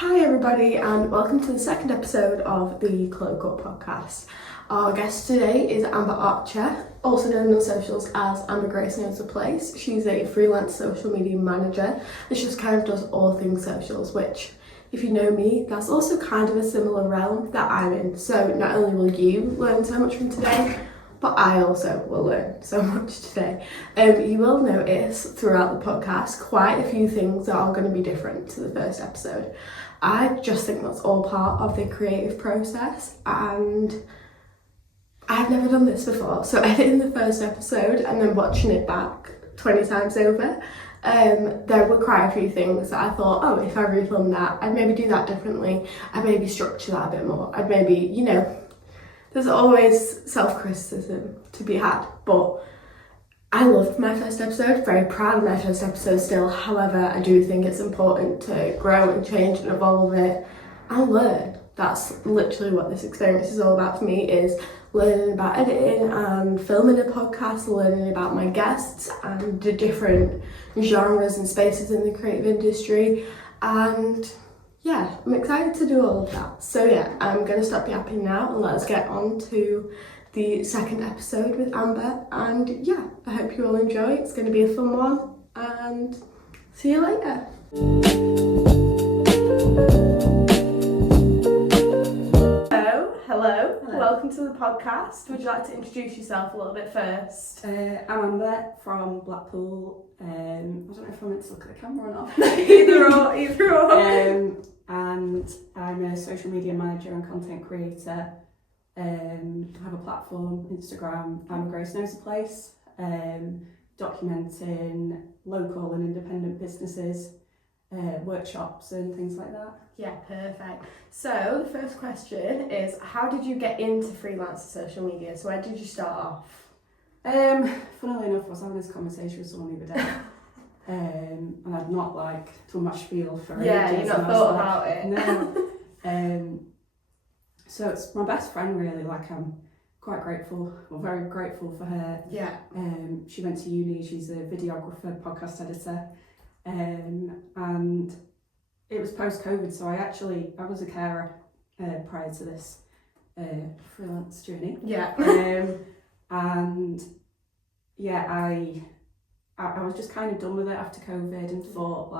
Hi everybody and welcome to the second episode of the Chlo podcast. Our guest today is Amber Archer, also known on socials as Amber Grace Knows the Place. She's a freelance social media manager and she just kind of does all things socials, which if you know me, that's also kind of a similar realm that I'm in. So not only will you learn so much from today, but I also will learn so much today. You will notice throughout the podcast quite a few things that are going to be different to the first episode. I just think that's all part of the creative process, and I've never done this before. So editing the first episode and then watching it back 20 times over, there were quite a few things that I thought, oh, if I refilmed that, I'd maybe do that differently. I'd maybe structure that a bit more. I'd maybe, there's always self-criticism to be had, but I loved my first episode, very proud of my first episode still. However, I do think it's important to grow and change and evolve it and learn. That's literally what this experience is all about for me, is learning about editing and filming a podcast, learning about my guests and the different genres and spaces in the creative industry. And yeah, I'm excited to do all of that. So yeah, I'm going to stop yapping now and let's get on to the second episode with Amber. And yeah, I hope you all enjoy. It's going to be a fun one and see you later. Hello. Welcome to the podcast. Would you like to introduce yourself a little bit first? I'm Amber from Blackpool. I don't know if I'm meant to look at the camera or not. Either or. And I'm a social media manager and content creator. I have a platform, Instagram, Amber Grace Knows the Place, documenting local and independent businesses, workshops and things like that. Yeah, perfect. So the first question is, how did you get into freelance social media? So where did you start off? Funnily enough, I was having this conversation with someone the other day. And I'd not done my spiel for ages. Yeah, you've not thought about it. No. So it's my best friend really, I'm quite grateful, very grateful for her. Yeah. She went to uni, she's a videographer, podcast editor. And it was post-COVID, so I was a carer prior to this freelance journey. Yeah. And yeah, I was just kind of done with it after COVID and thought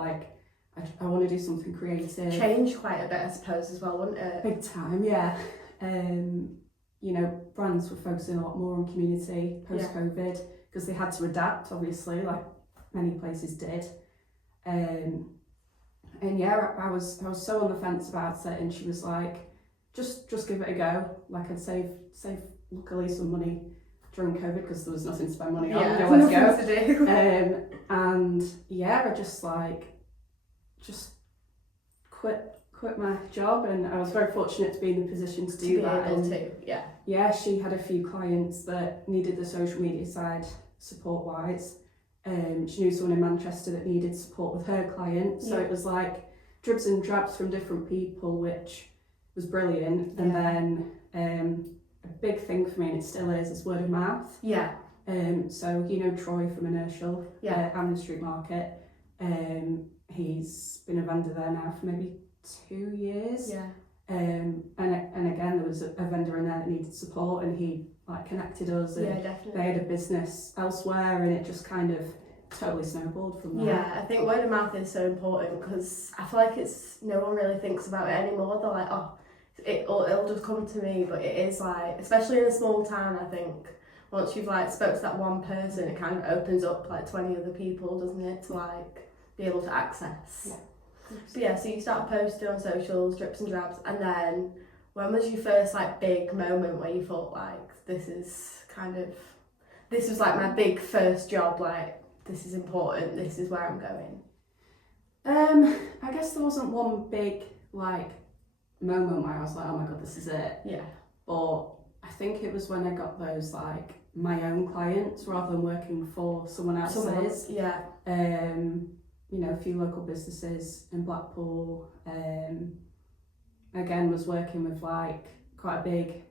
I want to do something creative. Changed quite a bit, I suppose, as well, wouldn't it? Big time, yeah. Brands were focusing a lot more on community post-COVID because they had to adapt, obviously, like many places did. And yeah, I was so on the fence about it, and she was like, just give it a go. I'd save luckily some money during COVID because there was nothing to spend money on, nowhere to go. And yeah, I just quit my job, and I was very fortunate to be in the position to do that. Yeah, she had a few clients that needed the social media side support-wise. She knew someone in Manchester that needed support with her clients, so it was dribs and drabs from different people, which was brilliant. And then a big thing for me, and it still is word of mouth. Yeah. So Troy from Inertial, Hamden Street Market. He's been a vendor there now for maybe 2 years. Yeah. And again, there was a vendor in there that needed support, and he connected us. And definitely. They had a business elsewhere, and it just kind of totally snowballed from there. Yeah, I think word of mouth is so important because I feel like no one really thinks about it anymore. They're like, oh, it'll just come to me, but it is especially in a small town, I think, once you've spoke to that one person, it kind of opens up 20 other people, doesn't it, to be able to access. Yeah. But yeah, so you started posting on socials, drips and drabs, and then when was your first big moment where you thought this was my big first job, this is important, this is where I'm going? I guess there wasn't one big moment where I was oh my god, this is it. Yeah. But I think it was when I got those my own clients rather than working for someone else's. Yeah. A few local businesses in Blackpool. Again, was working with quite a big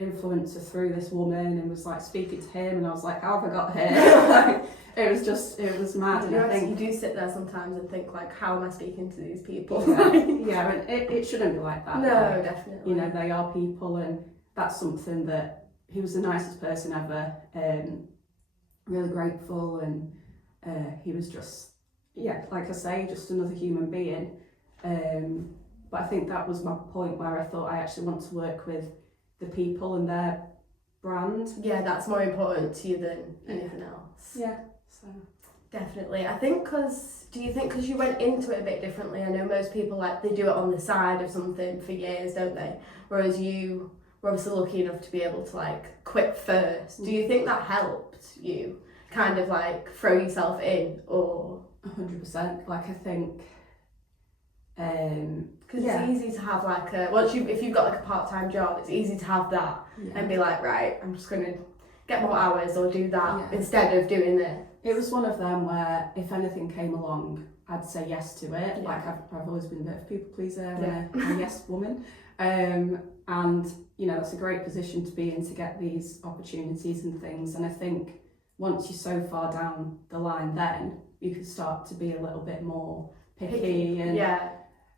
influencer through this woman and was like speaking to him, and I was like, how have I got here? Like, it was mad. And I think you do sit there sometimes and think like, how am I speaking to these people? Yeah, and it shouldn't be like that. No, like, definitely. You know, they are people, and that's something that he was the nicest person ever. Really grateful, and he was just, like I say, just another human being. But I think that was my point where I thought I actually want to work with the people and their brand. Yeah, that's more important to you than anything else. Yeah, so definitely. I think do you think because you went into it a bit differently? I know most people like they do it on the side of something for years, don't they? Whereas you were obviously lucky enough to be able to like quit first. Do you think that helped you kind of like throw yourself in, or 100%? Like I think. Because it's easy to have like if you've got like a part-time job, it's easy to have that and be like, right, I'm just gonna get more hours or do that instead of doing this. It was one of them where if anything came along, I'd say yes to it. Like I've always been a bit of a people pleaser and a yes woman, and you know, that's a great position to be in, to get these opportunities and things. And I think once you're so far down the line, then you can start to be a little bit more picky and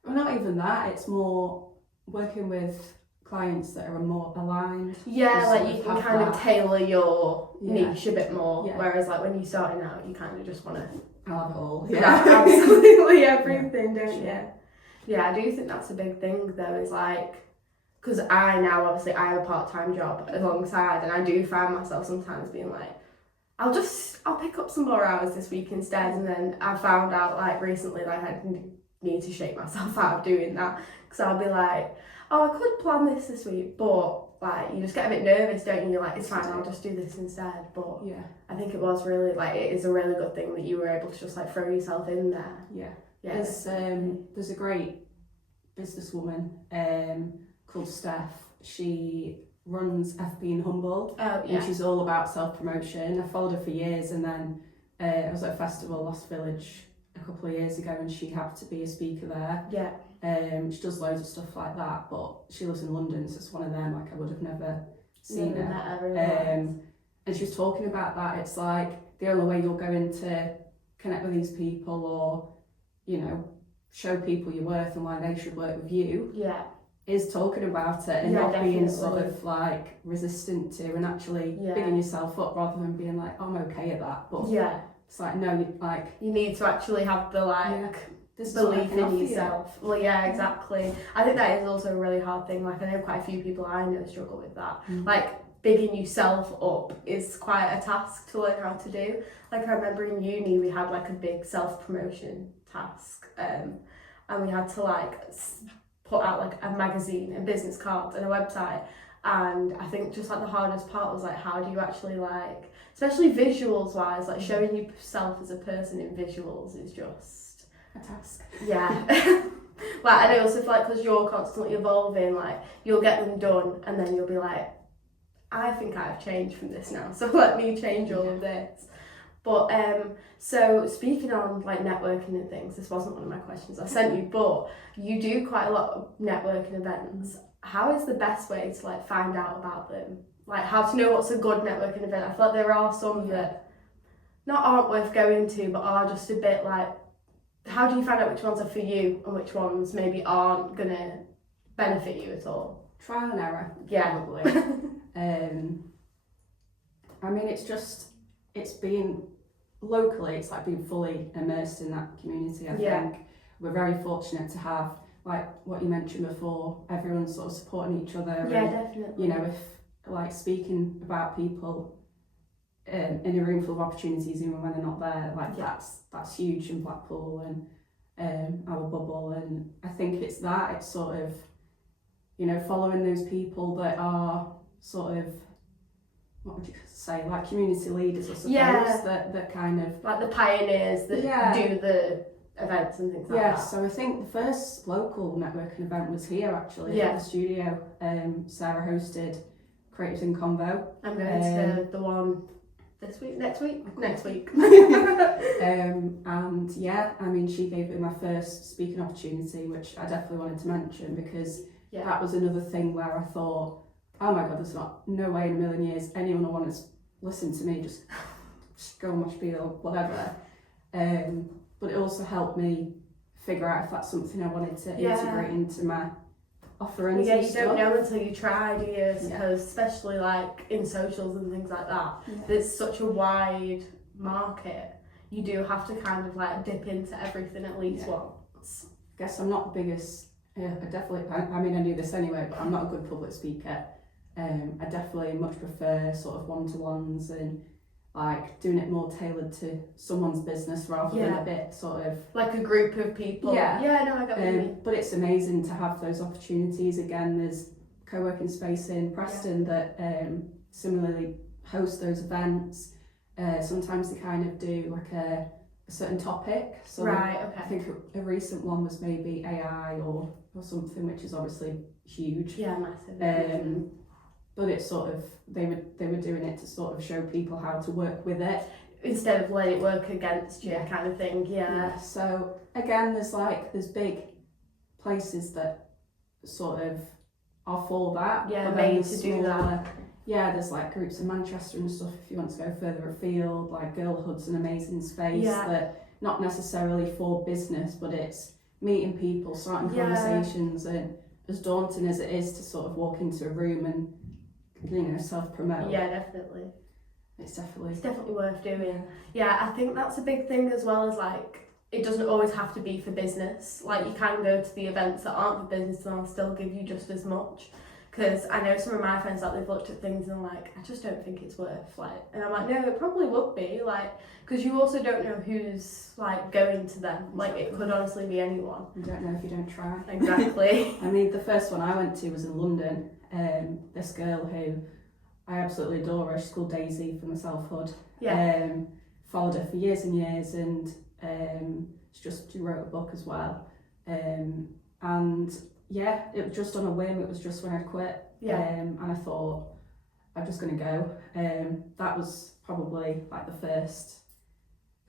well, not even that, it's more working with clients that are more aligned. Yeah, like you can kind of tailor your niche a bit more, whereas like when you're starting out, you kind of just want to have it all. Absolutely everything, don't you? Yeah, I do think that's a big thing though, is like, because I have a part-time job alongside, and I do find myself sometimes being like, I'll pick up some more hours this week instead, and then I found out like recently like I need to shake myself out of doing that, because I'll be like, oh, I could plan this week, but like you just get a bit nervous, don't you? You're like, it's fine, I'll just do this instead. But I think it was really like, it is a really good thing that you were able to just like throw yourself in there. There's a great businesswoman called Steph. She runs FB and Humble, and she's all about self-promotion. I followed her for years, and then I was at a festival, Lost Village, a couple of years ago, and she happened to be a speaker there. She does loads of stuff like that, but she lives in London, so it's one of them, like I would have never seen her. And she was talking about that. It's like the only way you're going to connect with these people, or you know, show people your worth and why they should work with you, is talking about it, and not being sort of like resistant to, and actually bigging yourself up rather than being like, oh, I'm okay at that. But it's like, no, you need to actually have the belief in yourself. Well, exactly. I think that is also a really hard thing. Like I know quite a few people I know struggle with that. Like bigging yourself up is quite a task to learn how to do. Like I remember in uni we had like a big self-promotion task, and we had to like put out like a magazine and business cards and a website. And I think just like the hardest part was like, how do you actually like, especially visuals wise, like showing yourself as a person in visuals is just a task. Like, and I also feel like because you're constantly evolving, like you'll get them done and then you'll be like, I think I've changed from this now, so let me change all of this. But so speaking on like networking and things, this wasn't one of my questions I sent you, but you do quite a lot of networking events. How is the best way to like find out about them? Like how to know what's a good networking event? I feel like there are some that aren't worth going to, but are just a bit like, how do you find out which ones are for you and which ones maybe aren't gonna benefit you at all? Trial and error, probably. I mean, it's being locally, it's like being fully immersed in that community. I think we're very fortunate to have, like what you mentioned before, everyone sort of supporting each other. Definitely. You know, if like speaking about people in a room full of opportunities, even when they're not there, like that's huge in Blackpool and our bubble. And I think it's sort of, you know, following those people that are sort of, what would you say, like community leaders, I suppose, that kind of like the pioneers that do the events and things like that. So I think the first local networking event was here actually at the studio. Sarah hosted Creatives in Convo. I'm going to the one next week. And I mean, she gave me my first speaking opportunity, which I definitely wanted to mention, because that was another thing where I thought, oh my God, there's no way in a million years anyone will want to listen to me, just go on my spiel, whatever. But it also helped me figure out if that's something I wanted to integrate into my offerings. Yeah, you don't know until you try, do you? Because especially like in socials and things like that, there's such a wide market. You do have to kind of like dip into everything at least once. I guess I'm not the biggest, I mean I knew this anyway, but I'm not a good public speaker. I definitely much prefer sort of one-to-ones and like doing it more tailored to someone's business rather than a bit sort of like a group of people. No, I get what you mean. But it's amazing to have those opportunities. Again, there's co-working space in Preston that similarly host those events. Sometimes they kind of do like a certain topic. So I think a recent one was maybe AI or something, which is obviously huge. Yeah, massive. But it's sort of, they were doing it to sort of show people how to work with it. Instead of letting it work against you kind of thing, So again, there's big places that sort of are for that. Yeah, made to do that. Yeah, there's like groups in Manchester and stuff if you want to go further afield, like Girlhood's an amazing space that not necessarily for business, but it's meeting people, starting conversations, and as daunting as it is to sort of walk into a room and self-promote. Yeah, definitely. It's definitely worth doing. Yeah, I think that's a big thing as well, as like it doesn't always have to be for business. Like you can go to the events that aren't for business and I'll still give you just as much. Because I know some of my friends that they've looked at things and like, I just don't think it's worth like, and I'm like, no, it probably would be like, because you also don't know who's like going to them. Like it could honestly be anyone. You don't know if you don't try. Exactly. I mean, the first one I went to was in London. This girl who I absolutely adore her, she's called Daisy from the Selfhood. Followed her for years and years, and she wrote a book as well. And it was just on a whim. It was just when I quit. And I thought I'm just going to go. That was probably like the first,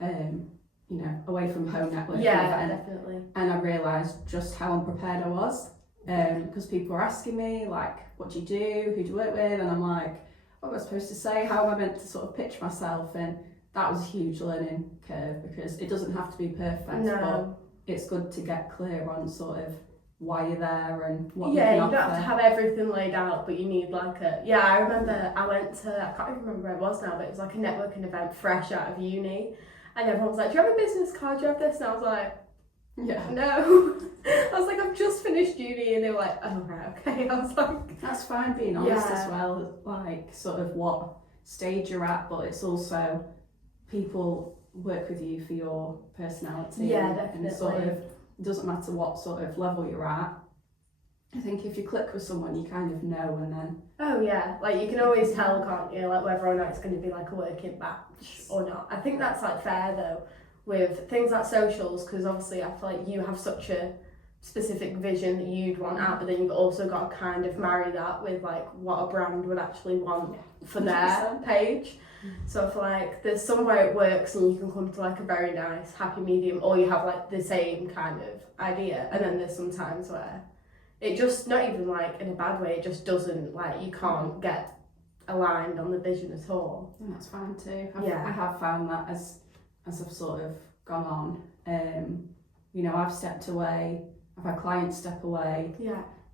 away from home networking event. Yeah, definitely. And I realised just how unprepared I was. Because people were asking me like, what do you do? Who do you work with? And I'm like, what am I supposed to say? How am I meant to sort of pitch myself? And that was a huge learning curve because it doesn't have to be perfect, but it's good to get clear on sort of why you're there and what you can offer. You don't have to have everything laid out, but you need like I remember I went to, I can't even remember where it was now, but it was like a networking event fresh out of uni, and everyone was like, do you have a business card? Do you have this? And I was like, no. I was like, I've just finished uni, and they were like, oh right, okay. I was like, that's fine being honest as well, like sort of what stage you're at, but it's also people work with you for your personality. Definitely. And sort of, it doesn't matter what sort of level you're at. I think if you click with someone, you kind of know, and then like you can always tell, can't you, like whether or not it's going to be like a working batch or not. I think that's like fair though with things like socials, because obviously I feel like you have such a specific vision that you'd want out, but then you've also got to kind of marry that with like what a brand would actually want for their page. So I feel like there's somewhere it works and you can come to like a very nice happy medium, or you have like the same kind of idea, and then there's some times where it just, not even like in a bad way, it just doesn't, like you can't get aligned on the vision at all. And that's fine too. I have found that as I've sort of gone on, I've stepped away, I've had clients step away.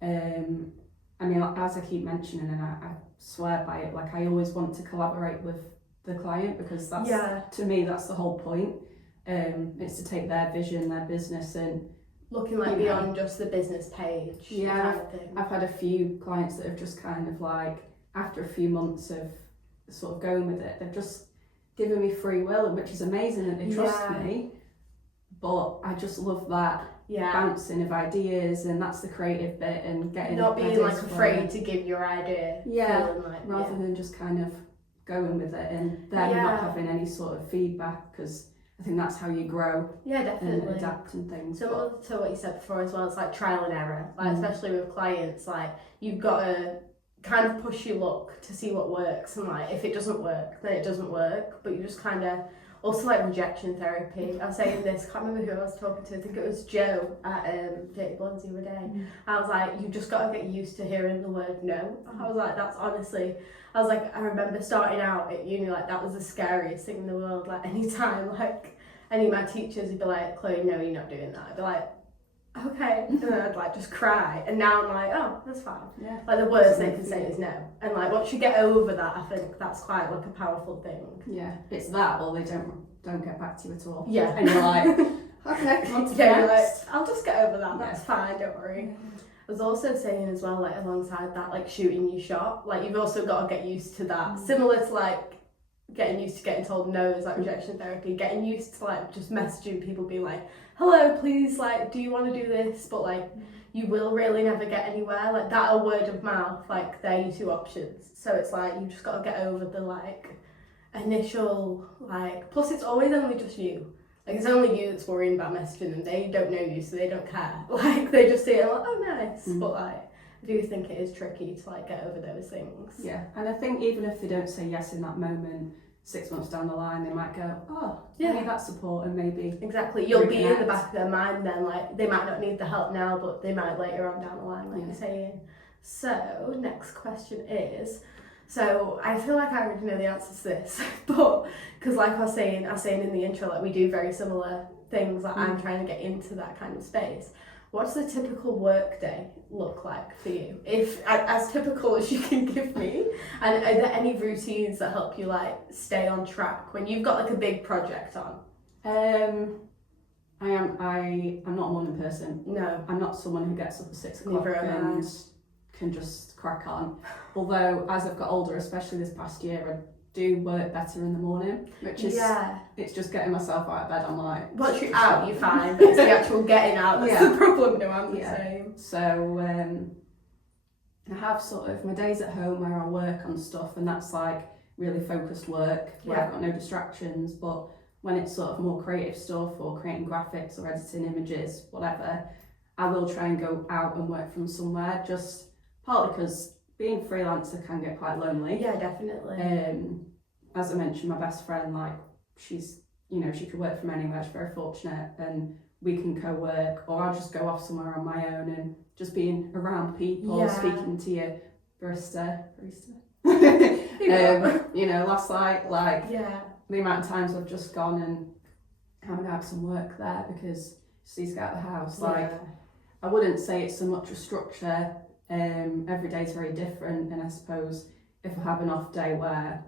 I mean, as I keep mentioning, and I swear by it, like I always want to collaborate with the client, because that's to me that's the whole point. It's to take their vision, their business, and looking like beyond just the business page. Kind of thing. I've had a few clients that have just kind of like, after a few months of sort of going with it, they've just given me free will, which is amazing that they trust me. But I just love that bouncing of ideas, and that's the creative bit, and getting not being like afraid to give your idea. Rather than just kind of going with it and then not having any sort of feedback, because I think that's how you grow. Definitely. And adapt and things. So to what you said before as well, it's like trial and error. Like especially with clients, like you've got to kind of push your luck to see what works, and like if it doesn't work, then it doesn't work. But you just kind of Also like rejection therapy. I was saying this, can't remember who I was talking to, I think it was Joe at Dirty Blondes the other day. I was like, you just got to get used to hearing the word no. I was like, that's honestly, I was like, I remember starting out at uni, like that was the scariest thing in the world. Like anytime like any of my teachers would be like, Chloe, no, you're not doing that. I'd be like, okay, and then I'd like just cry, and now I'm like, oh, that's fine. Yeah. Like the worst they can say is no, and like once you get over that, I think that's quite like a powerful thing. Yeah, it's that, or they don't get back to you at all. Yeah, and you're like, okay, on to the yeah, next. like, I'll just get over that. That's fine, don't worry. I was also saying as well, like alongside that, like shooting your shot, like you've also got to get used to that. Similar to like getting used to getting told no is like rejection therapy. Getting used to like just messaging people, being like, hello, please, like, do you want to do this? But like, you will really never get anywhere. Like that or word of mouth, like they're your two options. So it's like you just got to get over the like initial like. Plus, it's always only just you. Like it's only you that's worrying about messaging them. They don't know you, so they don't care. Like they just see it and like, oh, nice. But like, I do think it is tricky to like get over those things. Yeah, and I think even if they don't say yes in that moment, 6 months down the line, they might go, oh, I need that support, and maybe exactly. You'll be in the back of their mind then. Like they might not need the help now, but they might later on down the line, like you're saying. So next question is. So I feel like I already know the answer to this, but because like I was saying in the intro, like we do very similar things. Like I'm trying to get into that kind of space. What's the typical work day look like for you? If as typical as you can give me, and are there any routines that help you like stay on track when you've got like a big project on? I'm not a morning person. No, I'm not someone who gets up at 6 o'clock and can just crack on. Although as I've got older, especially this past year, I do work better in the morning, which is it's just getting myself out of bed. I'm like, once you're out, you're fine, but it's the actual getting out that's the problem. No, I'm the same. So I have sort of my days at home where I work on stuff, and that's like really focused work where I've got no distractions. But when it's sort of more creative stuff or creating graphics or editing images, whatever, I will try and go out and work from somewhere, just partly because being freelancer can get quite lonely. Yeah, definitely. As I mentioned, my best friend, like she's, she could work from anywhere. She's very fortunate, and we can co-work, or I'll just go off somewhere on my own and just being around people, speaking to your barista. Last night, like the amount of times I've just gone and haven't had some work there because she needs to get out of the house. Like I wouldn't say it's so much a structure. Every day is very different, and I suppose if I have an off day where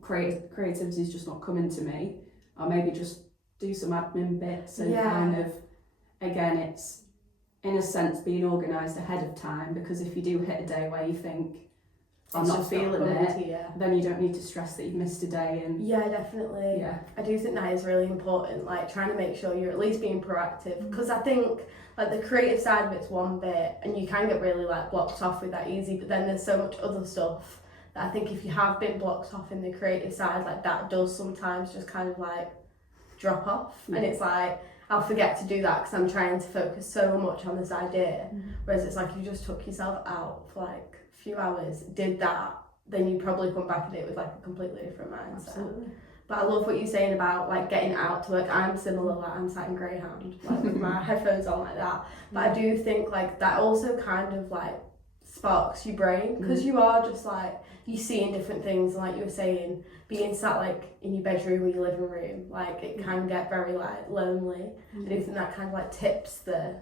creativity is just not coming to me, I'll maybe just do some admin bits and kind of, again, it's in a sense being organised ahead of time, because if you do hit a day where you think I'm not feeling it, then you don't need to stress that you've missed a day. And definitely. I do think that is really important, like trying to make sure you're at least being proactive, because I think like the creative side of it's one bit and you can get really like blocked off with that easy, but then there's so much other stuff that I think if you have been blocked off in the creative side, like that does sometimes just kind of like drop off, and it's like I'll forget to do that because I'm trying to focus so much on this idea, whereas it's like you just took yourself out for like a few hours, did that, then you probably come back at it with like a completely different mindset. Absolutely. But I love what you're saying about like getting out to work. I'm similar, like I'm sat in Greyhound, like with my headphones on like that. But I do think like that also kind of like sparks your brain, because you are just like, you seeing different things, and like you were saying, being sat like in your bedroom or your living room, like it can get very like lonely. I do think that kind of like tips the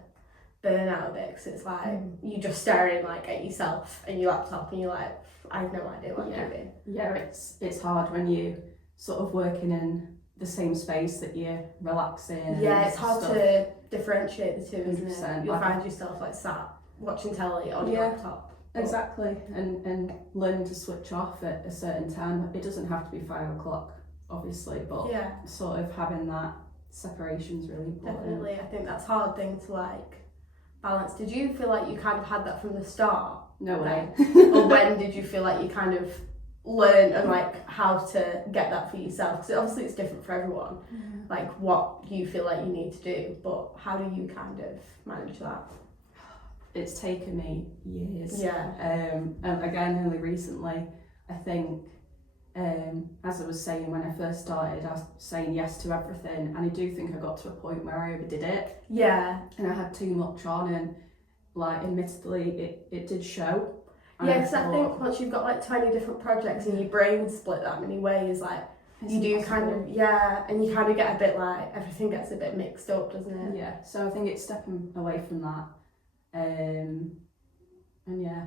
burnout a bit, because it's like you just staring like at yourself and your laptop and you're like, I have no idea what I'm doing. Yeah, it's hard when you sort of working in the same space that you're relaxing. Yeah, it's hard to differentiate the two, 100%. isn't it? You'll find yourself like sat watching telly on your laptop. Exactly, and learning to switch off at a certain time. It doesn't have to be 5 o'clock, obviously, but sort of having that separation is really important. Definitely, I think that's a hard thing to like balance. Did you feel like you kind of had that from the start? No way. Or when did you feel like you kind of learn and like how to get that for yourself? Because obviously it's different for everyone, like what you feel like you need to do, but how do you kind of manage that? It's taken me years. Yeah. And again, only recently, I think as I was saying, when I first started, I was saying yes to everything, and I do think I got to a point where I overdid it. Yeah. And I had too much on, and like, admittedly, it did show. Yeah, because I think once you've got like 20 different projects and your brain split that many ways, like you do kind of, and you kind of get a bit like, everything gets a bit mixed up, doesn't it? Yeah, so I think it's stepping away from that. And yeah.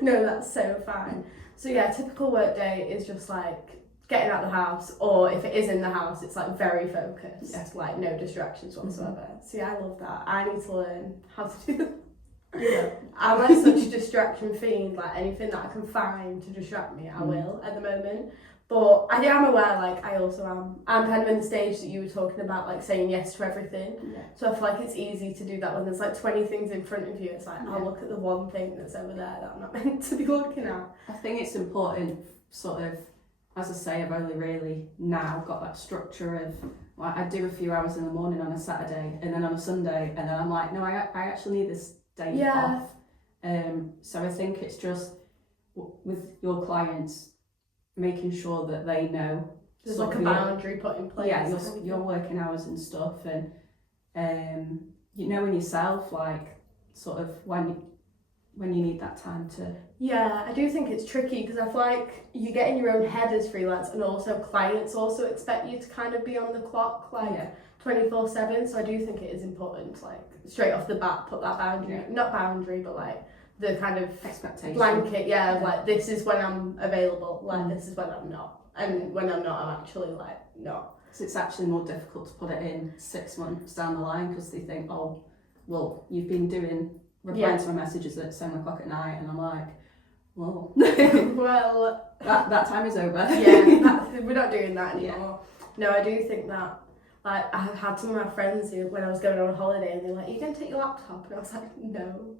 No, that's so fine. So yeah, typical work day is just like getting out the house, or if it is in the house, it's like very focused, like no distractions whatsoever. So yeah, I love that. I need to learn how to do that. Yeah. I'm like such a distraction fiend, like anything that I can find to distract me, I will at the moment. But I am aware, like I also I'm kind of in the stage that you were talking about, like saying yes to everything. Yeah. So I feel like it's easy to do that when there's like 20 things in front of you. It's like, I'll look at the one thing that's over there that I'm not meant to be looking at. I think it's important, sort of, as I say, I've only really now got that structure of, like, I do a few hours in the morning on a Saturday and then on a Sunday, and then I'm like, no, I actually need this day off. So I think it's just with your clients, making sure that they know there's like a boundary put in place. Yeah, your working hours and stuff, and you know in yourself, like sort of when you need that time to. Yeah, I do think it's tricky because I feel like you get in your own head as freelance, and also clients also expect you to kind of be on the clock, like 24/7. So I do think it is important to, like, straight off the bat, put that boundary, not boundary, but like the kind of expectation blanket, like this is when I'm available, like this is when I'm not, and when I'm not, I'm actually like not. So it's actually more difficult to put it in 6 months down the line, because they think, oh, well, you've been replying to my messages at 7 o'clock at night, and I'm like, well, well, that time is over. We're not doing that anymore. No, I do think that. Like, I've had some of my friends who, when I was going on holiday, and they were like, are you going to take your laptop? And I was like, no.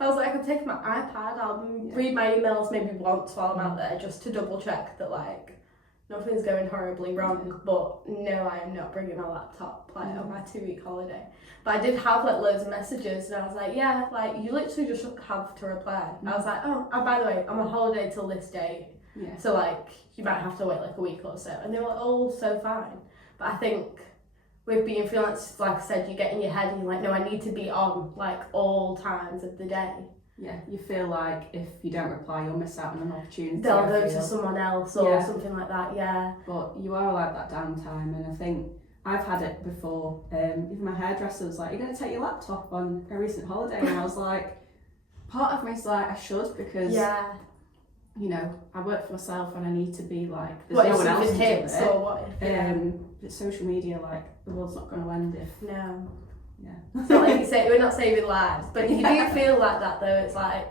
I was like, I can take my iPad, I'll read my emails maybe once while I'm out there, just to double check that, like, nothing's going horribly wrong. But no, I am not bringing my laptop, like, on my 2-week holiday. But I did have, like, loads of messages, and I was like, yeah, like, you literally just have to reply. I was like, oh, and by the way, I'm on holiday till this date. Yeah. So, like, you might have to wait, like, a week or so. And they were all so fine. But I think with being freelance, like I said, you get in your head and you're like, no, I need to be on, like, all times of the day. Yeah, you feel like if you don't reply, you'll miss out on an opportunity. They'll go to someone else or something like that, But you are allowed that downtime, and I think I've had it before. Even my hairdresser was like, you're going to take your laptop on a recent holiday? And I was like, part of me's like, I should, because... you know, I work for myself and I need to be like, there's no one else to do it. Or what if, But social media, like, the world's not going to end if... No. Yeah. It's not like you say, we're not saving lives, but you do feel like that though. It's like,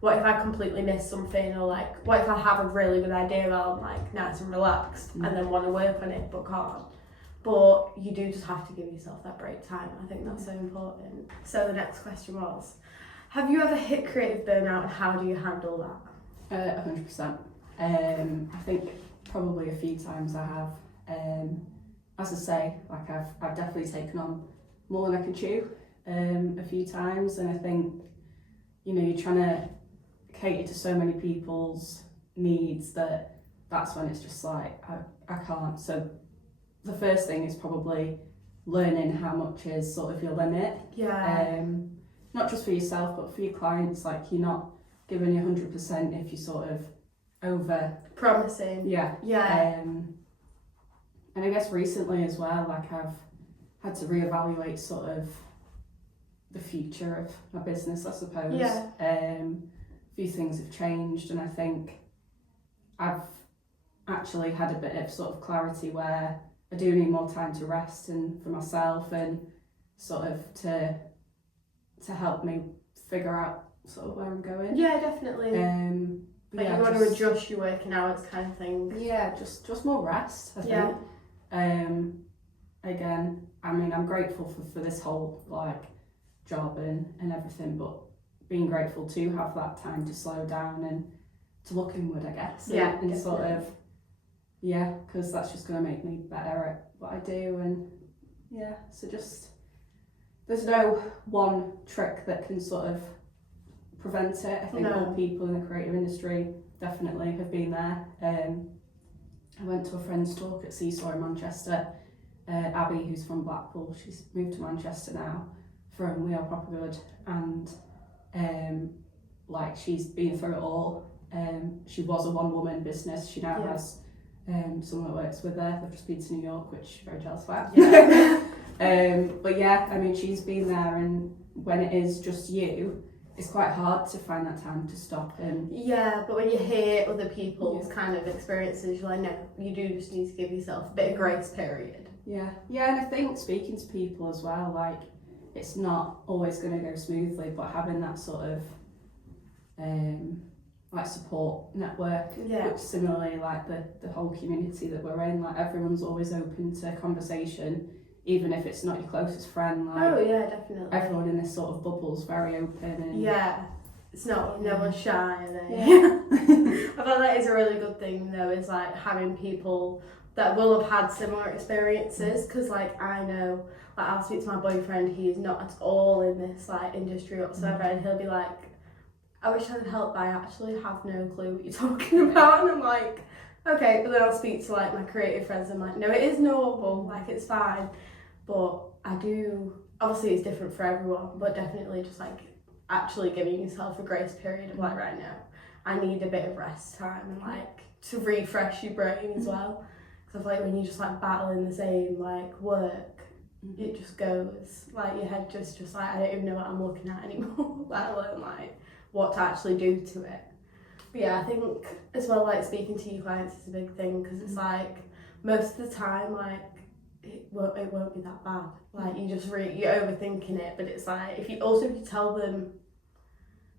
what if I completely miss something, or like, what if I have a really good idea while I'm like nice and relaxed and then want to work on it but can't? But you do just have to give yourself that break time. I think that's so important. So the next question was, have you ever hit creative burnout, and how do you handle that? 100%. I think probably a few times I have. As I say, like I've definitely taken on more than I can chew a few times, and I think, you know, you're trying to cater to so many people's needs that's when it's just like I can't. So the first thing is probably learning how much is sort of your limit. Not just for yourself but for your clients. Like, you're not giving you 100% if you sort of over promising. And I guess recently as well, like, I've had to reevaluate sort of the future of my business, I suppose. A few things have changed, and I think I've actually had a bit of sort of clarity where I do need more time to rest and for myself, and sort of to help me figure out sort of where I'm going. Definitely. Like, you want to adjust your working hours kind of thing. Just more rest, I think. Again, I mean, I'm grateful for this whole, like, job and everything, but being grateful to have that time to slow down and to look inward, I guess. And sort of, because that's just going to make me better at what I do. And so just, there's no one trick that can sort of prevent it. I think all people in the creative industry definitely have been there. I went to a friend's talk at Seesaw in Manchester. Abby, who's from Blackpool, she's moved to Manchester now from We Are Proper Good, and like she's been through it all. She was a one-woman business. She now has someone that works with her. They've just been to New York, which I'm very jealous about. Yeah. But yeah, I mean, she's been there, and when it is just you, it's quite hard to find that time to stop and... Yeah, but when you hear other people's kind of experiences, you're like, no, you do just need to give yourself a bit of grace period. Yeah, and I think speaking to people as well, like, it's not always going to go smoothly, but having that sort of like support network, which similarly, like the whole community that we're in, like everyone's always open to conversation, even if it's not your closest friend. Like, definitely. Everyone in this sort of bubble's very open and it's not, no one's shy, are they? I feel that is a really good thing though, is like having people that will have had similar experiences, because like I know, like I'll speak to my boyfriend, he's not at all in this like industry whatsoever, and he'll be like, I wish I could help, but I actually have no clue what you're talking about, and I'm like, okay, but then I'll speak to like my creative friends, and I'm like, no, it is normal, like it's fine, but I do, obviously it's different for everyone, but definitely just like actually giving yourself a grace period of like, right now, I need a bit of rest time and like to refresh your brain as well. Because I feel like when you just like battling the same like work, it just goes, like your head just like, I don't even know what I'm looking at anymore, let alone like what to actually do to it. But yeah, I think as well, like speaking to your clients is a big thing, because it's like most of the time like it won't be that bad. Like you just you're overthinking it, but it's like if you tell them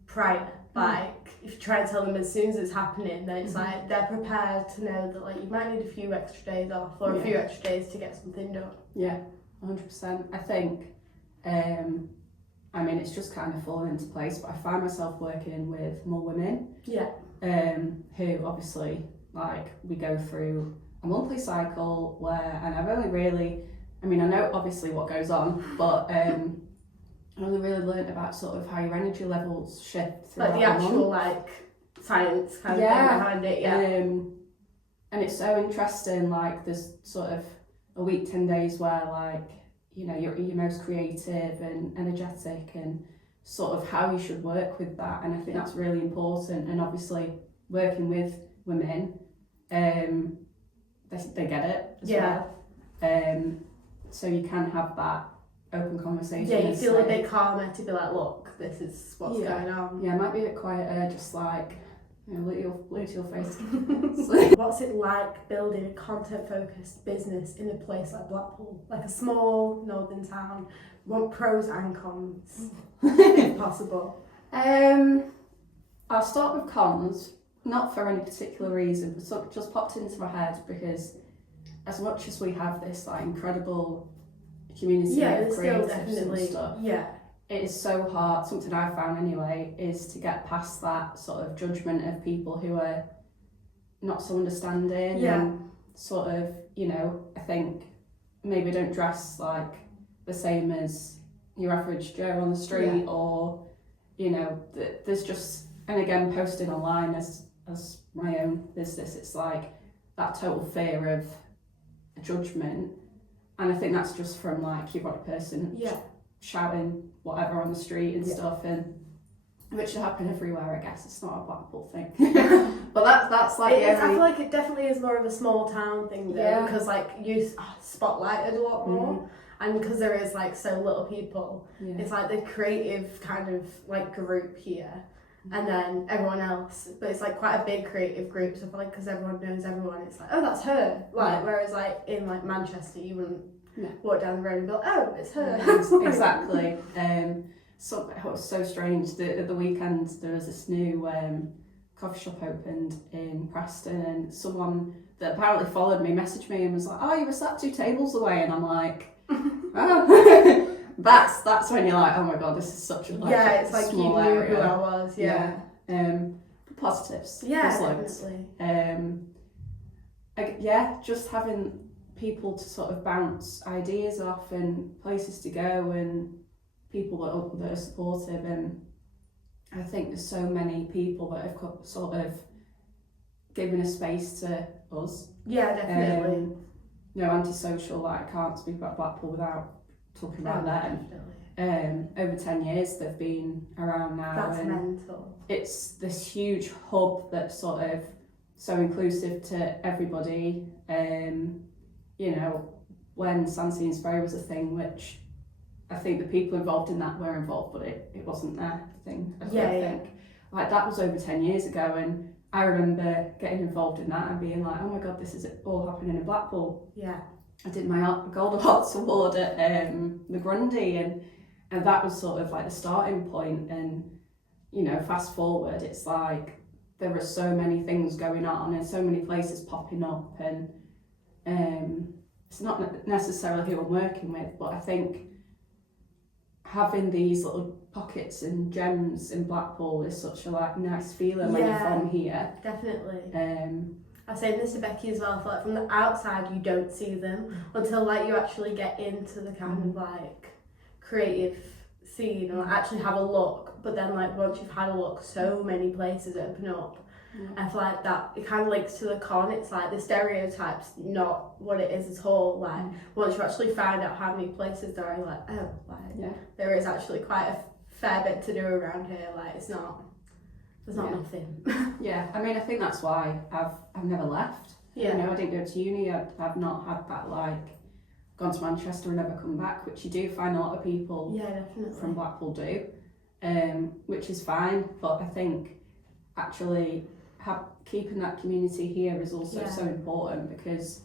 prior, like if you try and tell them as soon as it's happening, then it's like they're prepared to know that like you might need a few extra days off or a few extra days to get something done. Yeah, 100%. I think I mean, it's just kind of fallen into place, but I find myself working with more women. Who obviously, like, we go through a monthly cycle where, and I've only really, I mean, I know obviously what goes on, but I only really learned about sort of how your energy levels shift throughout like the actual like science kind of thing behind it. And it's so interesting, like there's sort of a week, 10 days where like, you know, you're most creative and energetic, and sort of how you should work with that. And I think that's really important. And obviously working with women, they get it as well. So you can have that open conversation. Yeah, you feel a bit calmer to be like, look, this is what's going on. Yeah, it might be a bit quieter, just like, you know, look to your face. What's it like building a content-focused business in a place like Blackpool? Like a small northern town. Want pros and cons, if possible? I'll start with cons, not for any particular reason, but it just popped into my head because as much as we have this like incredible community of creatives and stuff, it is so hard. Something I've found anyway is to get past that sort of judgment of people who are not so understanding and sort of, you know, I think maybe don't dress like the same as your average Joe on the street, or, you know, there's just, and again, posting online as my own business, it's like that total fear of judgment, and I think that's just from like your body person shouting whatever on the street and stuff, and which should happen everywhere, I guess. It's not a Blackpool thing. But that's like I feel like it definitely is more of a small town thing though, because like you spotlighted a lot more, and because there is like so little people, it's like the creative kind of like group here, and then everyone else, but it's like quite a big creative group, so I feel like because everyone knows everyone, it's like, oh, that's her, like whereas like in like Manchester you wouldn't walk down the road and be like, oh, it's her. Exactly. So it was so strange. The weekend there was this new coffee shop opened in Preston, and someone that apparently followed me messaged me and was like, oh, you were sat 2 tables away, and I'm like, oh. that's when you're like, oh my god, this is such a it's like small you knew area. who I was. Positives. Definitely. Just having people to sort of bounce ideas off and places to go and people that are supportive, and I think there's so many people that have sort of giving a space to us. Yeah, definitely. Antisocial, like I can't speak about Blackpool without talking about them. Over 10 years they've been around now. That's mental. It's this huge hub that's sort of so inclusive to everybody. When Sancy Spray was a thing, which I think the people involved in that were involved, but it wasn't their thing. I think. Like that was over 10 years ago, and I remember getting involved in that and being like, oh my god, this is all happening in Blackpool. Yeah. I did my Gold Awards award at the Grundy, and that was sort of like the starting point. And fast forward, it's like there are so many things going on and so many places popping up, and it's not necessarily who I'm working with, but I think having these little pockets and gems in Blackpool is such a nice feeling when you're from here. Definitely. I was saying this to Becky as well. I feel like from the outside you don't see them until you actually get into the kind of creative scene or actually have a look. But then once you've had a look, so many places open up. I feel like that it kind of links to the con. It's like the stereotype's not what it is at all. Once you actually find out how many places there are, there is actually quite a fair bit to do around here. There's not nothing. I mean, I think that's why I've never left. I didn't go to uni. I've not had that gone to Manchester and never come back, which you do find a lot of people from Blackpool do, which is fine. But I think actually keeping that community here is also so important, because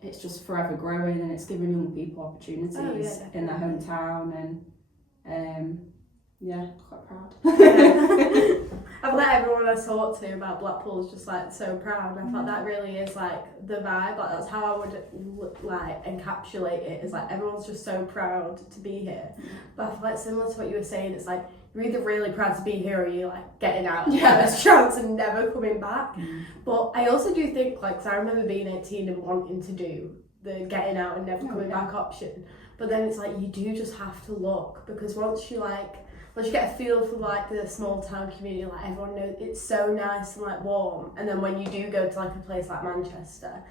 it's just forever growing and it's giving young people opportunities in their hometown, and quite proud. I've let everyone I talk to about Blackpool is just so proud. I thought that really is the vibe. That's how I would encapsulate it. Is everyone's just so proud to be here. But I feel similar to what you were saying, it's you're either really proud to be here or you're getting out. There's chance and never coming back. But I also do think cause I remember being 18 and wanting to do the getting out and never coming back option. But then it's you do just have to look, because once you get a feel for the small town community, everyone knows it's so nice and warm. And then when you do go to a place like Manchester,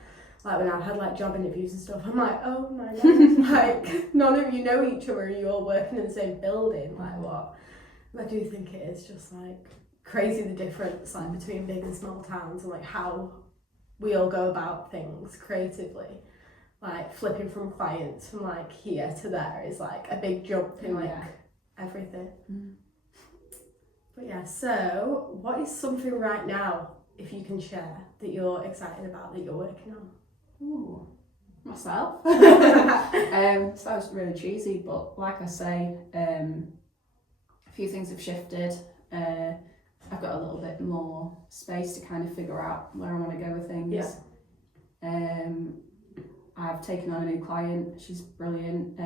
when I've had job interviews and stuff, I'm oh my god, none of you know each other, you all working in the same building, what? And I do think it is just crazy the difference between big and small towns, and how we all go about things creatively. Flipping from clients from here to there is a big jump in everything. But so what is something right now, if you can share, that you're excited about, that you're working on? Ooh, myself. Sounds really cheesy, but like I say, a few things have shifted. I've got a little bit more space to kind of figure out where I want to go with things. I've taken on a new client. She's brilliant.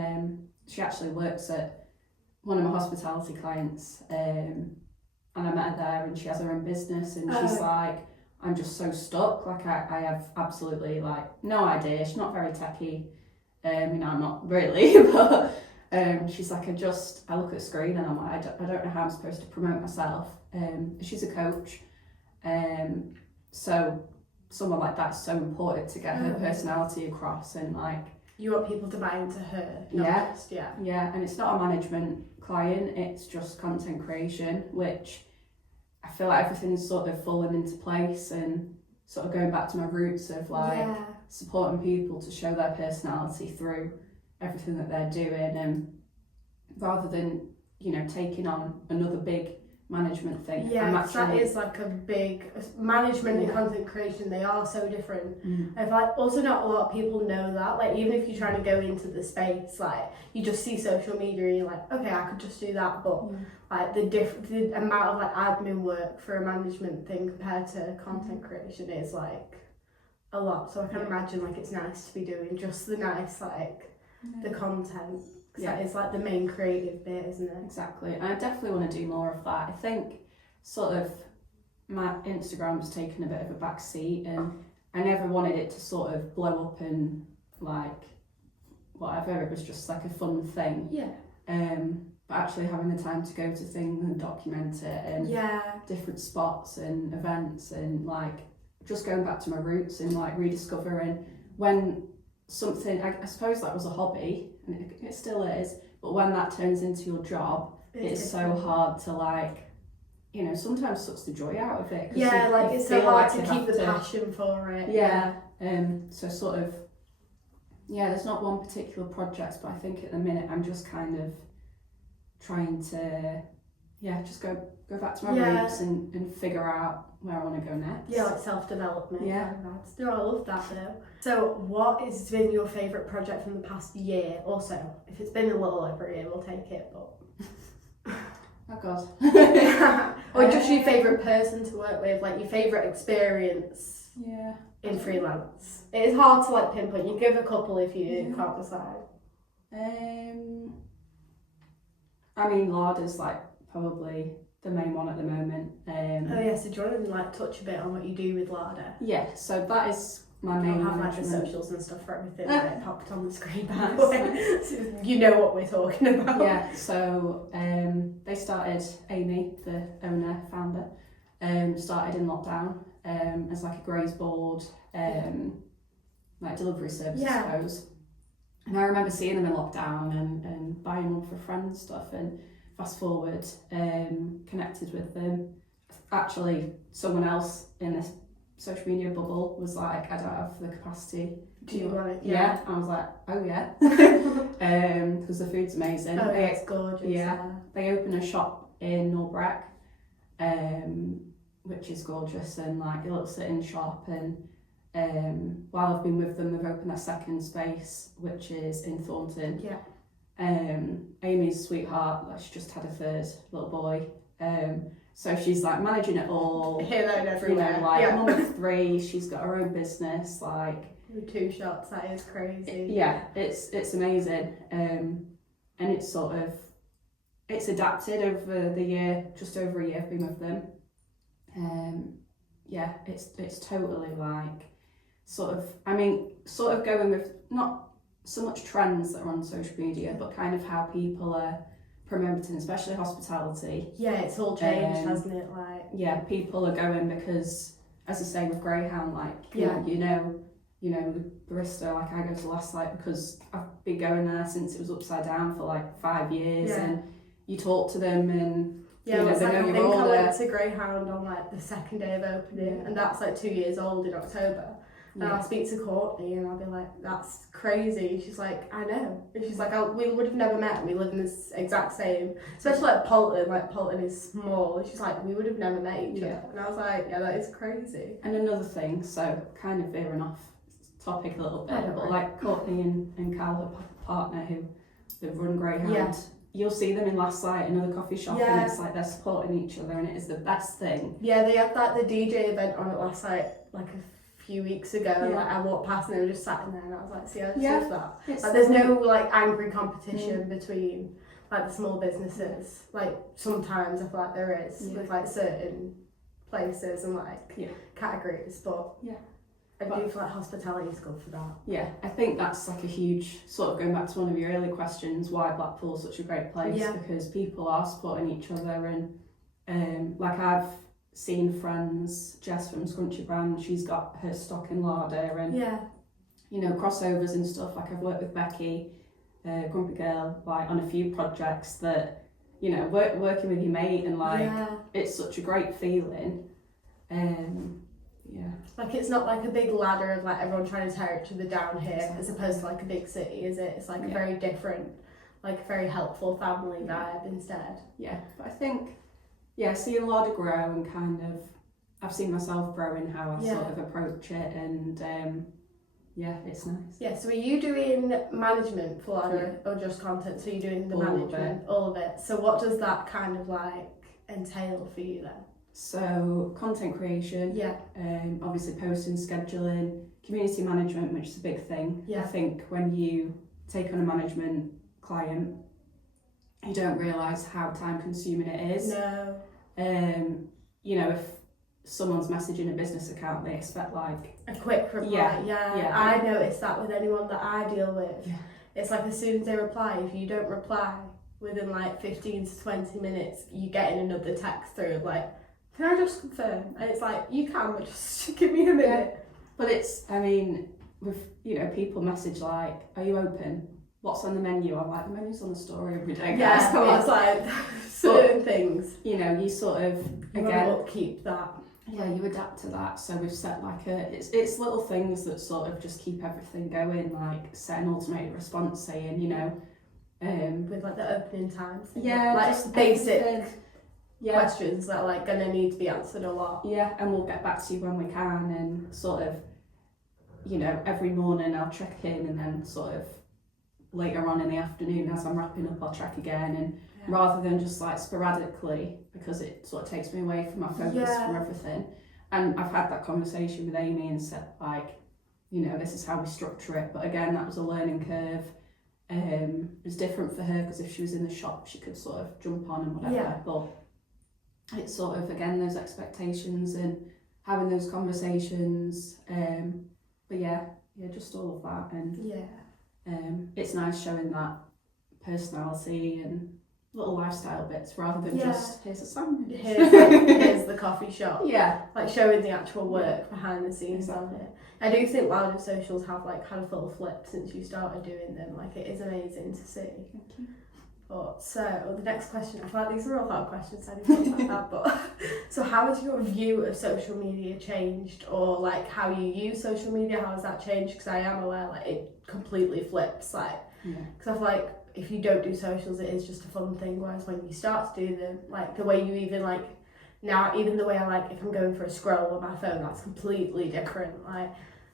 She actually works at one of my hospitality clients, and I met her there, and she has her own business, and she's I'm just so stuck. I have absolutely no idea. She's not very techie. I'm not really, but she's I look at the screen and I'm I don't know how I'm supposed to promote myself. She's a coach, so someone like that's so important to get her personality across, and you want people to buy into her, and it's not a management client, it's just content creation, which I feel everything's sort of fallen into place, and sort of going back to my roots of supporting people to show their personality through everything that they're doing, and rather than taking on another big management thing. That is a big management and content creation. They are so different. Also not a lot of people know that. Even if you're trying to go into the space, you just see social media and you're okay, I could just do that. But the amount of admin work for a management thing compared to content creation is a lot. So I can imagine it's nice to be doing just the nice the content. That is the main creative bit, isn't it? Exactly. And I definitely want to do more of that. I think sort of my Instagram's taken a bit of a back seat, and I never wanted it to sort of blow up and whatever. It was just a fun thing. But actually having the time to go to things and document it, and different spots and events, and just going back to my roots and like rediscovering when something, I suppose that was a hobby, and it still is, but when that turns into your job, it's so hard to like, you know, sometimes sucks the joy out of it. Yeah, like it's so hard to keep the passion for it. Yeah. So sort of, yeah, there's not one particular project, but I think at the minute I'm just kind of trying to, just go back to my roots and figure out where I want to go next. Yeah, like self-development. Yeah. No, I love that though. So what has been your favourite project from the past year? Also, if it's been a little over a year, we'll take it, but... Oh God. Or just your favourite person to work with, like your favourite experience in freelance. It is hard to like pinpoint. You give a couple if you can't decide. I mean, Larder's like probably the main one at the moment. So do you want to like touch a bit on what you do with Larder? Yeah, so that is my main I'll have like the socials and stuff for everything like, popped on the screen by the way. So you know what we're talking about. Yeah, so they started, Amy, the owner, founder, started in lockdown as like a graze board, like delivery service, I suppose. And I remember seeing them in lockdown and buying one for friends and stuff, and fast forward, connected with them. Actually, someone else in this social media bubble was like, I don't have the capacity. Do you want it? Yeah. I was like, oh yeah. Because the food's amazing. Oh, it's gorgeous. Yeah. They open a shop in Norbrec, which is gorgeous, and like a little sit-in shop. And while I've been with them, they've opened their second space, which is in Thornton. Yeah. Amy's a sweetheart. Like, she just had a third little boy. So she's like managing it all. Here, there, and everywhere. You know, like mum of 3. She's got her own business. Like with 2 shots, that is crazy. Yeah, it's amazing. And it's sort of adapted over the year. Just over a year I've been with them. It's totally like sort of going with not so much trends that are on social media, but kind of how people are promoting, especially hospitality. Yeah, it's all changed, hasn't it? Like people are going because, as I say, with Greyhound, like you know, the barista, like I go to Last Light because I've been going there since it was upside down for like 5 years, and you talk to them and they know your order. I went to Greyhound on like the second day of opening, and that's like 2 years old in October. And I'll speak to Courtney and I'll be like, that's crazy. She's like, I know. And she's like, we would have never met. We live in this exact same, especially like Polton. Like Polton is small. And she's like, we would have never met each other. And I was like, yeah, that is crazy. And another thing, so kind of veering off topic a little bit, but like Courtney and Carl, her partner, who they've run Greyhound, you'll see them in Last Light, another coffee shop, and it's like they're supporting each other, and it is the best thing. Yeah, they had the DJ event on at Last Light like a few weeks ago, and like I walked past and they were just sat in there, and I was like, see, I just love that. Like, there's no like angry competition between like the small businesses. Like sometimes I feel like there is with like certain places and like categories, but I do feel like hospitality is good for that. Yeah, I think that's like a huge, sort of going back to one of your early questions, why Blackpool's such a great place, because people are supporting each other, and like I've seen friends, Jess from Scrunchy Brand, she's got her stock in Larder, and you know, crossovers and stuff. Like I've worked with Becky, Grumpy Girl, like on a few projects that, you know, working with your mate, and like it's such a great feeling. Like it's not like a big ladder of like everyone trying to tear each other down here, as opposed to like a big city, is it? It's like a very different, like very helpful family vibe instead. Yeah, but I think, seeing Larder grow and kind of, I've seen myself grow in how I sort of approach it, and it's nice. Yeah, so are you doing management for Larder or just content? So you're doing the management, all of it. So what does that kind of like entail for you then? So content creation, obviously posting, scheduling, community management, which is a big thing. I think when you take on a management client, you don't realise how time consuming it is. No. You know, if someone's messaging a business account, they expect like a quick reply. I notice that with anyone that I deal with. It's like as soon as they reply, if you don't reply within like 15 to 20 minutes, you're getting another text through like, Can I just confirm? And it's like, you can, but just give me a minute. Yeah. But it's, I mean, with, you know, people message like, are you open? What's on the menu? I'm like, the menu's on the story every day. Yeah, Guys, it's like certain things. You know, you sort of, again, upkeep that. Yeah, you adapt to that. So we've set like it's little things that sort of just keep everything going, like set an automated response saying, you know, with like the opening times. Yeah, like just basic questions that are like gonna need to be answered a lot. Yeah, and we'll get back to you when we can, and sort of, you know, every morning I'll check in, and then sort of later on in the afternoon as I'm wrapping up I'll check again, and rather than just like sporadically, because it sort of takes me away from my focus from everything. And I've had that conversation with Amy and said like, you know, this is how we structure it, but again that was a learning curve. It was different for her because if she was in the shop she could sort of jump on and whatever, but it's sort of again those expectations and having those conversations, but yeah, just all of that, and it's nice showing that personality and little lifestyle bits rather than just here's a sandwich, here's the coffee shop, like showing the actual work behind the scenes on it. I do think Loud of Socials have like had a full flip since you started doing them. Like it is amazing to see. Thank you. But so the next question, I feel like these are all hard questions, I didn't think about that, but so how has your view of social media changed, or like how you use social media, how has that changed? Because I am aware like it completely flips, like because I feel like if you don't do socials it is just a fun thing, whereas when you start to do them, like the way you even like now, even the way I like if I'm going for a scroll on my phone, that's completely different. Like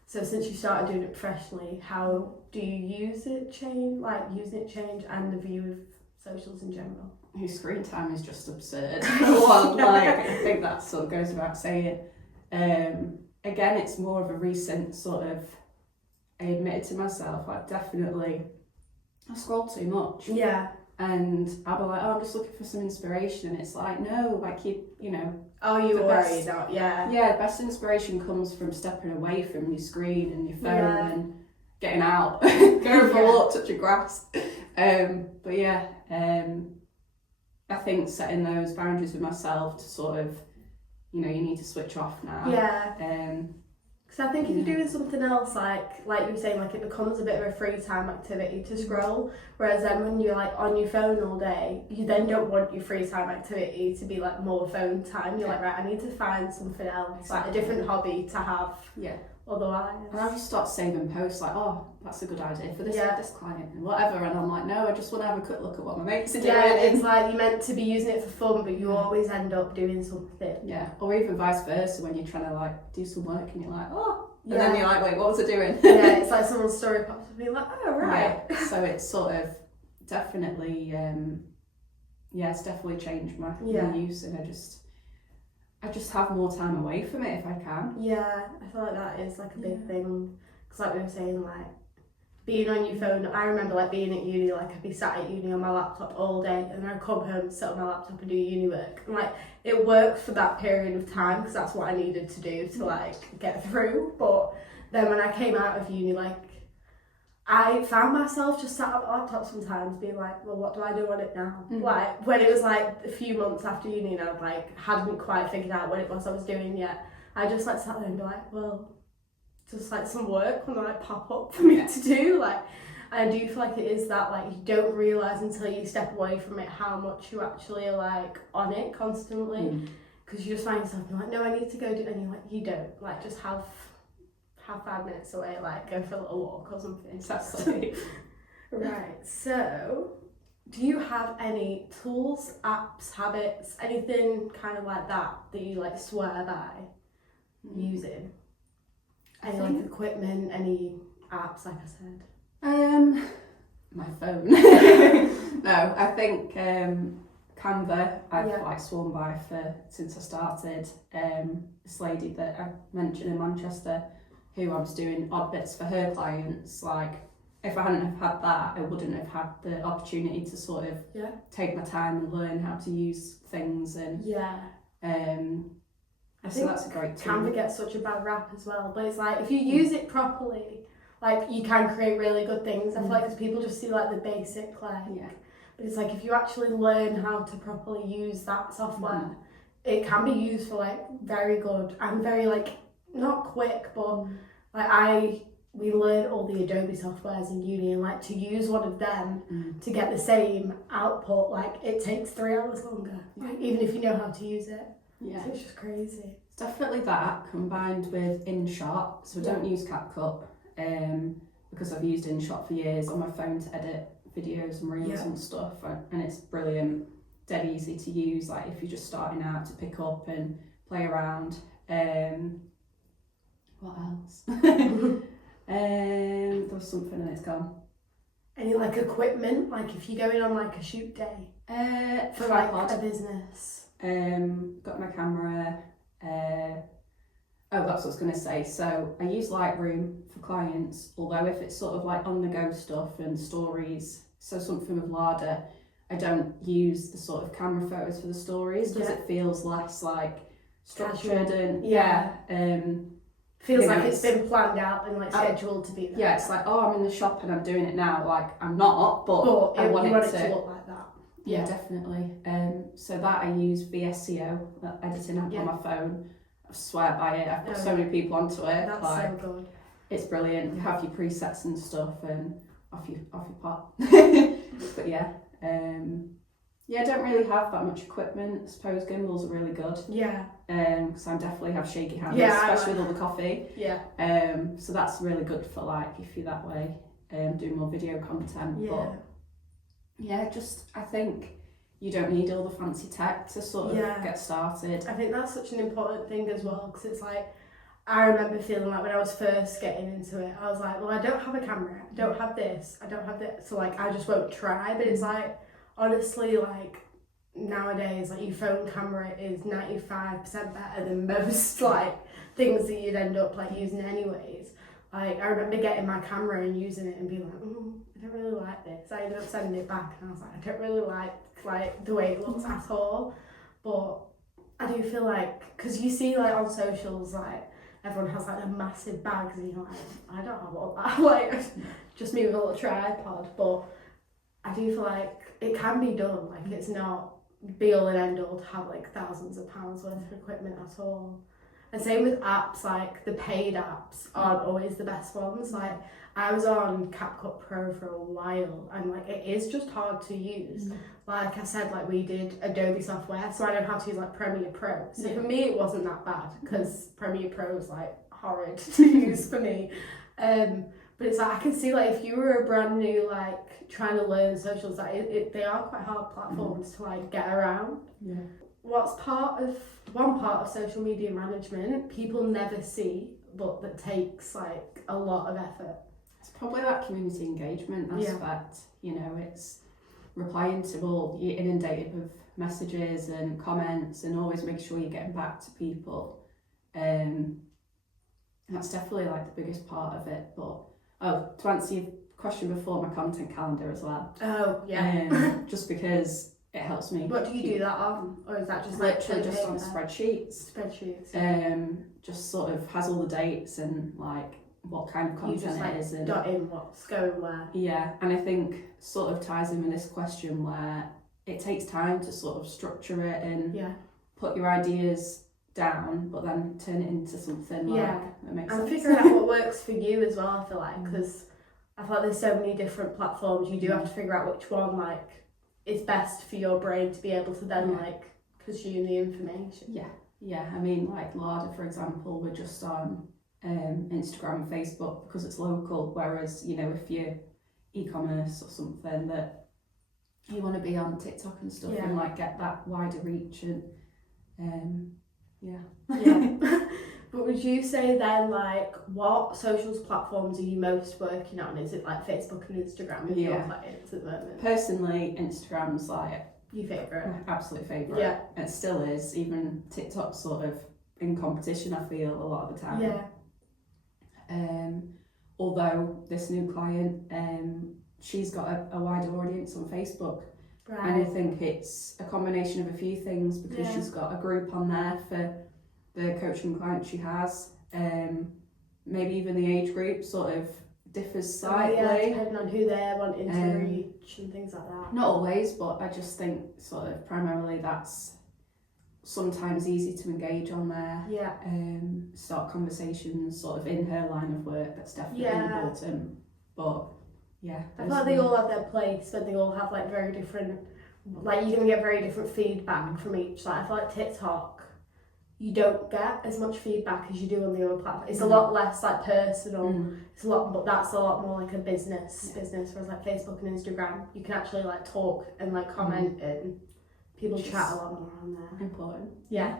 so since you started doing it professionally, how do you use it change, and the view of socials in general? Whose screen time is just absurd. Like I think that sort of goes without saying. Again, it's more of a recent sort of, I admitted to myself, like definitely I scroll too much. Yeah. And I'll be like, oh, I'm just looking for some inspiration, and it's like, no, like you know. Oh, you were worried about, Yeah, the best inspiration comes from stepping away from your screen and your phone and getting out, going for a walk, touching grass. But I think setting those boundaries with myself to sort of, you know, you need to switch off now. Yeah. Because I think if you're doing something else, like you were saying, like it becomes a bit of a free time activity to scroll. Whereas then when you're like on your phone all day, you then don't want your free time activity to be like more phone time. You're like, right, I need to find something else, like a different hobby to have. Yeah. Otherwise. And I just start saving posts like, oh, that's a good idea for this client and whatever. And I'm like, no, I just want to have a quick look at what my mates are doing. Yeah, it's like you're meant to be using it for fun, but you always end up doing something. Yeah, or even vice versa when you're trying to like do some work and you're like, oh, and then you're like, wait, what was I doing? Yeah, it's like someone's story pops up and you're like, oh, right. Yeah. So it's sort of definitely, it's definitely changed my use, and I just have more time away from it if I can. Yeah, I feel like that is like a big thing. Because like we were saying, like being on your phone, I remember like being at uni, like I'd be sat at uni on my laptop all day, and then I'd come home, sit on my laptop and do uni work. And like it worked for that period of time because that's what I needed to do to like get through. But then when I came out of uni, like I found myself just sat at my laptop sometimes being like, well, what do I do on it now? Mm-hmm. Like when it was like a few months after uni and I like hadn't quite figured out what it was I was doing yet, I just like sat there and be like, well, just like some work will like pop up for me to do. Like I do feel like it is that like you don't realise until you step away from it how much you actually are like on it constantly, because you just find yourself being like, no, I need to go do, and you're like, you don't, like just have 5 minutes away, like go for a little walk or something. Exactly. Right, so do you have any tools, apps, habits, anything kind of like that you like swear by using? Any like equipment, any apps, like I said? My phone. No, I think Canva I've like sworn by since I started. This lady that I mentioned in Manchester, who I was doing odd bits for her clients, like if I hadn't have had that, I wouldn't have had the opportunity to sort of take my time and learn how to use things, and I think that's a great tool. Canva gets such a bad rap as well, but it's like if you use it properly, like you can create really good things. I feel like because people just see like the basic, like but it's like if you actually learn how to properly use that software, it can be used for like very good and very like not quick, but like we learned all the Adobe softwares in uni, and like to use one of them to get the same output, like it takes 3 hours longer, even if you know how to use it. Yeah, so it's just crazy. It's definitely that combined with InShot. So I don't use CapCut because I've used InShot for years on my phone to edit videos and reels and stuff, and it's brilliant, dead easy to use. Like if you're just starting out, to pick up and play around. What else? There was something and it's gone. Any like equipment, like if you're going on like a shoot day for like a business? Got my camera. Oh, that's what I was going to say. So I use Lightroom for clients, although if it's sort of like on the go stuff and stories, so something with Lada, I don't use the sort of camera photos for the stories because it feels less like structured and feels like it's been planned out and like scheduled to be there. Yeah, it's like, oh, I'm in the shop and I'm doing it now. Like I'm not, but I want it to look like that. Yeah, definitely. So that I use VSCO, editing app on my phone. I swear by it. I've put so many people onto it. That's so good. It's brilliant. You have your presets and stuff, and off you pop. But yeah, I don't really have that much equipment. I suppose gimbals are really good. Yeah. Because I definitely have shaky hands, especially with all the coffee. Yeah. So that's really good for like if you're that way, doing more video content. Yeah. But yeah, just I think you don't need all the fancy tech to sort of get started. I think that's such an important thing as well, because it's like, I remember feeling like when I was first getting into it, I was like, well, I don't have a camera, I don't have this, I don't have this, so like I just won't try. But it's like, honestly, like nowadays, like your phone camera is 95% better than most like things that you'd end up like using anyways. Like I remember getting my camera and using it and being like, I don't really like this. I ended up sending it back and I was like, I don't really like the way it looks at all. But I do feel like, because you see like on socials, like everyone has like their massive bags and you're like, I don't have all that. Like just me with a little tripod. But I do feel like it can be done. Like it's not be all and end all to have like thousands of pounds worth of equipment at all. And same with apps, like the paid apps aren't always the best ones. Like I was on CapCut Pro for a while and like it is just hard to use. Like I said, like we did Adobe software, so I know how to use like Premiere Pro. So for me it wasn't that bad because Premiere Pro is like horrid to use for me. But it's like I can see like if you were a brand new like trying to learn socials, like they are quite hard platforms to like get around. Yeah. What's one part of social media management people never see, but that takes like a lot of effort? It's probably that community engagement aspect. You know, it's replying to all, you're inundated with messages and comments, and always make sure you're getting back to people. That's definitely like the biggest part of it. But to answer your question before, my content calendar as well. Oh yeah. Just because it helps me. What do you do that on? Or is that just literally just on spreadsheets? Spreadsheets. Just sort of has all the dates and like what kind of content just, like, it is and dot in what's going where. Yeah, and I think sort of ties in with this question where it takes time to sort of structure it and put your ideas down, but then turn it into something that makes sense. And figuring out what works for you as well, I feel like, because I feel like there's so many different platforms. You do have to figure out which one like is best for your brain to be able to then like consume the information. Yeah. I mean, like Lada, for example, we're just on Instagram and Facebook because it's local. Whereas, you know, if you're e-commerce or something that you want to be on TikTok and stuff and like get that wider reach and But would you say then, like, what socials platforms are you most working on? Is it like Facebook and Instagram if you're playing at the moment? Personally, Instagram's like your favourite? Absolute favourite. Yeah. It still is. Even TikTok's sort of in competition, I feel, a lot of the time. Yeah. Although this new client, she's got a wider audience on Facebook. Right. And I think it's a combination of a few things because she's got a group on there for the coaching clients she has. Maybe even the age group sort of differs slightly. Depending on who they're wanting to reach and things like that. Not always, but I just think sort of primarily that's sometimes easy to engage on there. Yeah. Start conversations sort of in her line of work. That's definitely important. But yeah, I feel like they all have their place, but they all have like very different. Like you're gonna get very different feedback from each. Like I feel like TikTok, you don't get as much feedback as you do on the other platform. It's a lot less like personal. It's a lot, but that's a lot more like a business. Whereas like Facebook and Instagram, you can actually like talk and like comment and people chat a lot more on there. Important. Yeah.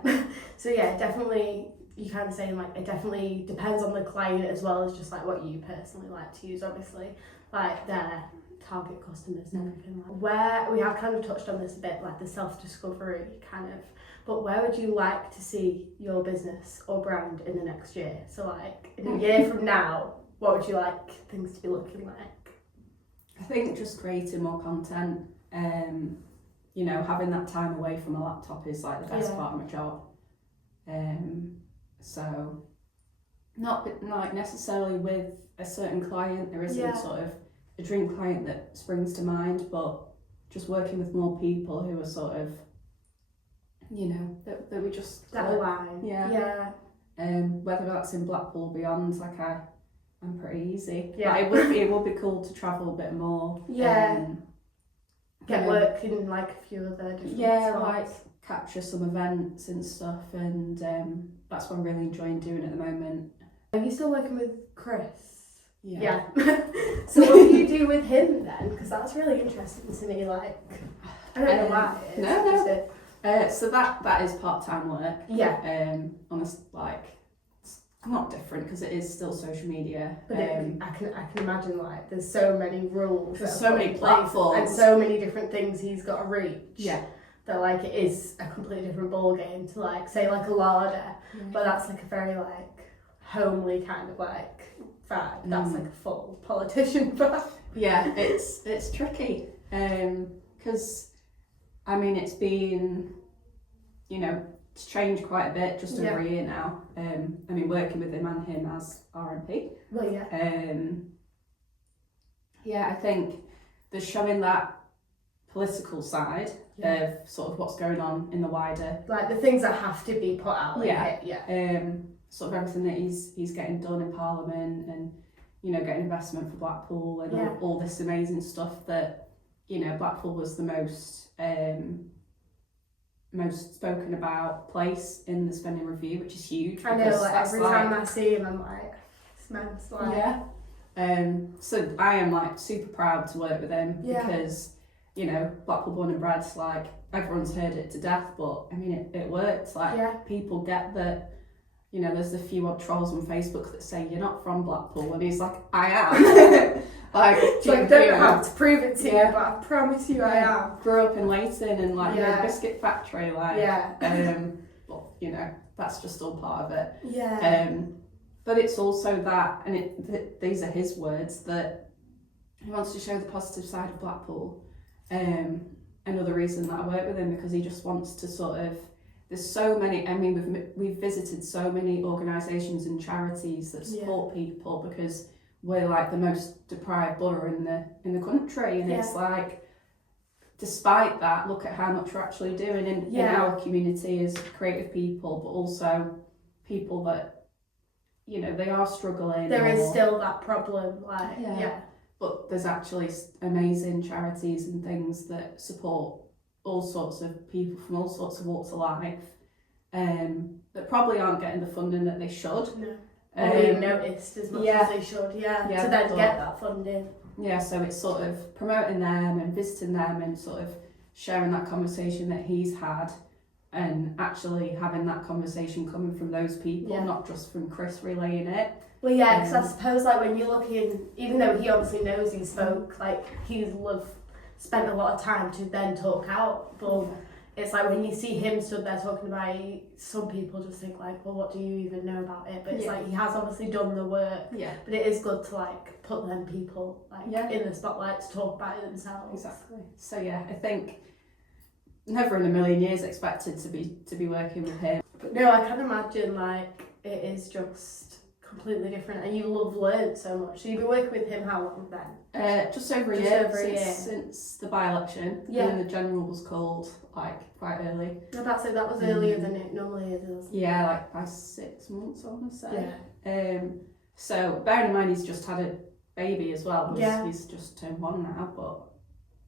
So yeah, definitely. You kind of saying like it definitely depends on the client as well as just like what you personally like to use. Obviously, like their target customers and everything. Like where we have kind of touched on this a bit, like the self-discovery kind of. But where would you like to see your business or brand in the next year? So like in a year from now, what would you like things to be looking like? I think just creating more content. You know, having that time away from a laptop is like the best part of my job. So not like necessarily with a certain client, there isn't sort of a dream client that springs to mind, but just working with more people who are sort of, you know, that we just that align. Yeah. Whether that's in Blackpool or beyond, like I'm pretty easy. Yeah. But it would be cool to travel a bit more. Yeah. Get work in like a few other different spots. Like capture some events and stuff, and that's what I'm really enjoying doing at the moment. Are you still working with Chris? Yeah. So what do you do with him then? Because that's really interesting to me. Like, I don't know why. No. So that is part-time work. Yeah. Honest, like, it's not different because it is still social media. But I can imagine like there's so many rules. There's so many platforms and so many different things he's got to reach. Yeah. That like it is a completely different ball game to like say like a larder, but that's like a very like homely kind of like vibe. That's like a full politician vibe. Yeah, it's tricky because I mean it's been, you know, it's changed quite a bit just over a year now. I mean working with him and him as RMP. Well, I think there's showing that political side of sort of what's going on in the wider, like the things that have to be put out. Sort of everything that he's getting done in Parliament, and you know getting investment for Blackpool and all this amazing stuff that, you know, Blackpool was the most spoken about place in the spending review, which is huge. I know, like every time I see him I'm like, this man's like so I am like super proud to work with him because, you know, Blackpool born and bred, like everyone's heard it to death, but I mean it works. Like people get that, you know, there's a few odd trolls on Facebook that say you're not from Blackpool, and he's like, I am. Like don't have to prove it to you, but I promise you I am. Grew up in Leighton and like a biscuit factory, like but you know, that's just all part of it. But it's also that, and these are his words, that he wants to show the positive side of Blackpool. Another reason that I work with him, because he just wants to sort of, there's so many, I mean we've visited so many organisations and charities that support people, because we're like the most deprived borough in the country, and it's like, despite that, look at how much we're actually doing in our community as creative people, but also people that, you know, they are struggling. There is still that problem, like but there's actually amazing charities and things that support all sorts of people from all sorts of walks of life, that probably aren't getting the funding that they should. Or being noticed as much as they should, to then get that funding. Yeah, so it's sort of promoting them and visiting them and sort of sharing that conversation that he's had, and actually having that conversation coming from those people, not just from Chris relaying it. Well, because I suppose like when you're looking, even though he obviously knows he spoke, like he's spent a lot of time to then talk out, but it's like when you see him stood there talking about it, some people just think like, well, what do you even know about it? But it's like he has obviously done the work. But it is good to like put them people like in the spotlight to talk about it themselves. Exactly. So I think never in a million years expected to be working with him. But no, I can imagine like it is just completely different, and you love learnt so much. So you've been working with him how long then? Just over a year since the by-election. Yeah. And the general was called like quite early. No, that's it. That was earlier than it normally is, wasn't it? Yeah, like by 6 months, I want to say. Yeah. So bearing in mind he's just had a baby as well. He's just turned 1 now, but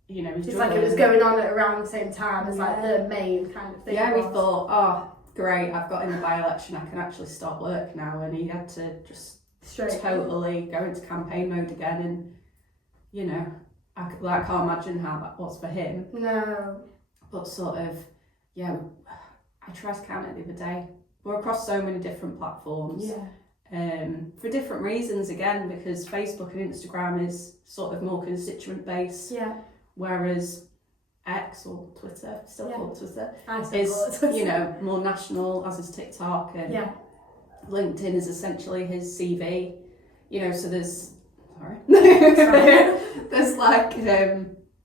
you know, it's like it was going on at around the same time as like the main kind of thing. Yeah, we thought, oh, great, I've got in the by-election, I can actually start work now, and he had to just totally go into campaign mode again, and you know, I can't imagine how that was for him. No. But sort of, yeah, I tried to count it the other day. We're across so many different platforms. Yeah. For different reasons again, because Facebook and Instagram is sort of more constituent based. Yeah. Whereas X or Twitter, still called Twitter, is you know, more national, as is TikTok, and LinkedIn is essentially his CV. You know, so there's there's like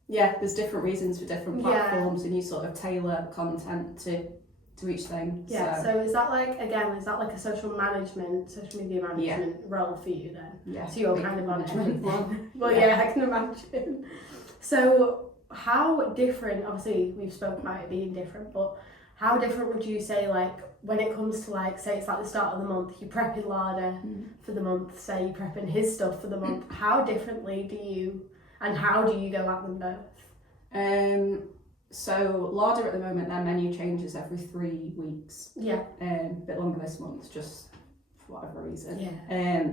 there's different reasons for different platforms, and you sort of tailor content to each thing. Yeah. So is that like a social media management role for you then? Yeah. So you're kind of on everything. Well, yeah, I can imagine. So how different, obviously we've spoken about it being different, but how different would you say, like, when it comes to, like, say it's like the start of the month, you're prepping Larder for the month, say you're prepping his stuff for the month, how differently do you go at them both? So Larder at the moment, their menu changes every 3 weeks. Yeah. A bit longer this month, just for whatever reason. Yeah.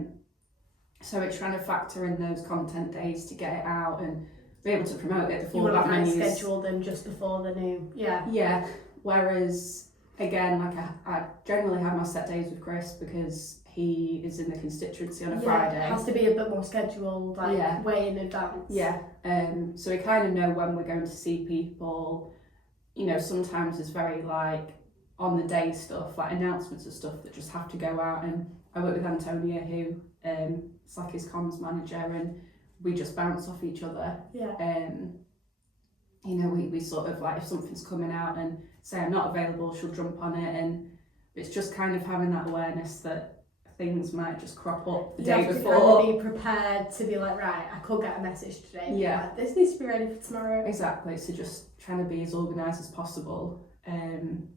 So it's trying to factor in those content days to get it out and be able to promote it before that menu. You Schedule them just before the new. Yeah. Yeah. Whereas again, like I generally have my set days with Chris because he is in the constituency on a Friday. It has to be a bit more scheduled, like way in advance. Yeah. So we kind of know when we're going to see people. You know, sometimes it's very like on the day stuff, like announcements of stuff that just have to go out. And I work with Antonia, who is like his comms manager, and we just bounce off each other. Yeah. You know, we sort of like, if something's coming out and say I'm not available, she'll jump on it, and it's just kind of having that awareness that things might just crop up the day before. You have to kind of be prepared to be like, right, I could get a message today. Yeah. Like, this needs to be ready for tomorrow. Exactly. So just trying to be as organised as possible. And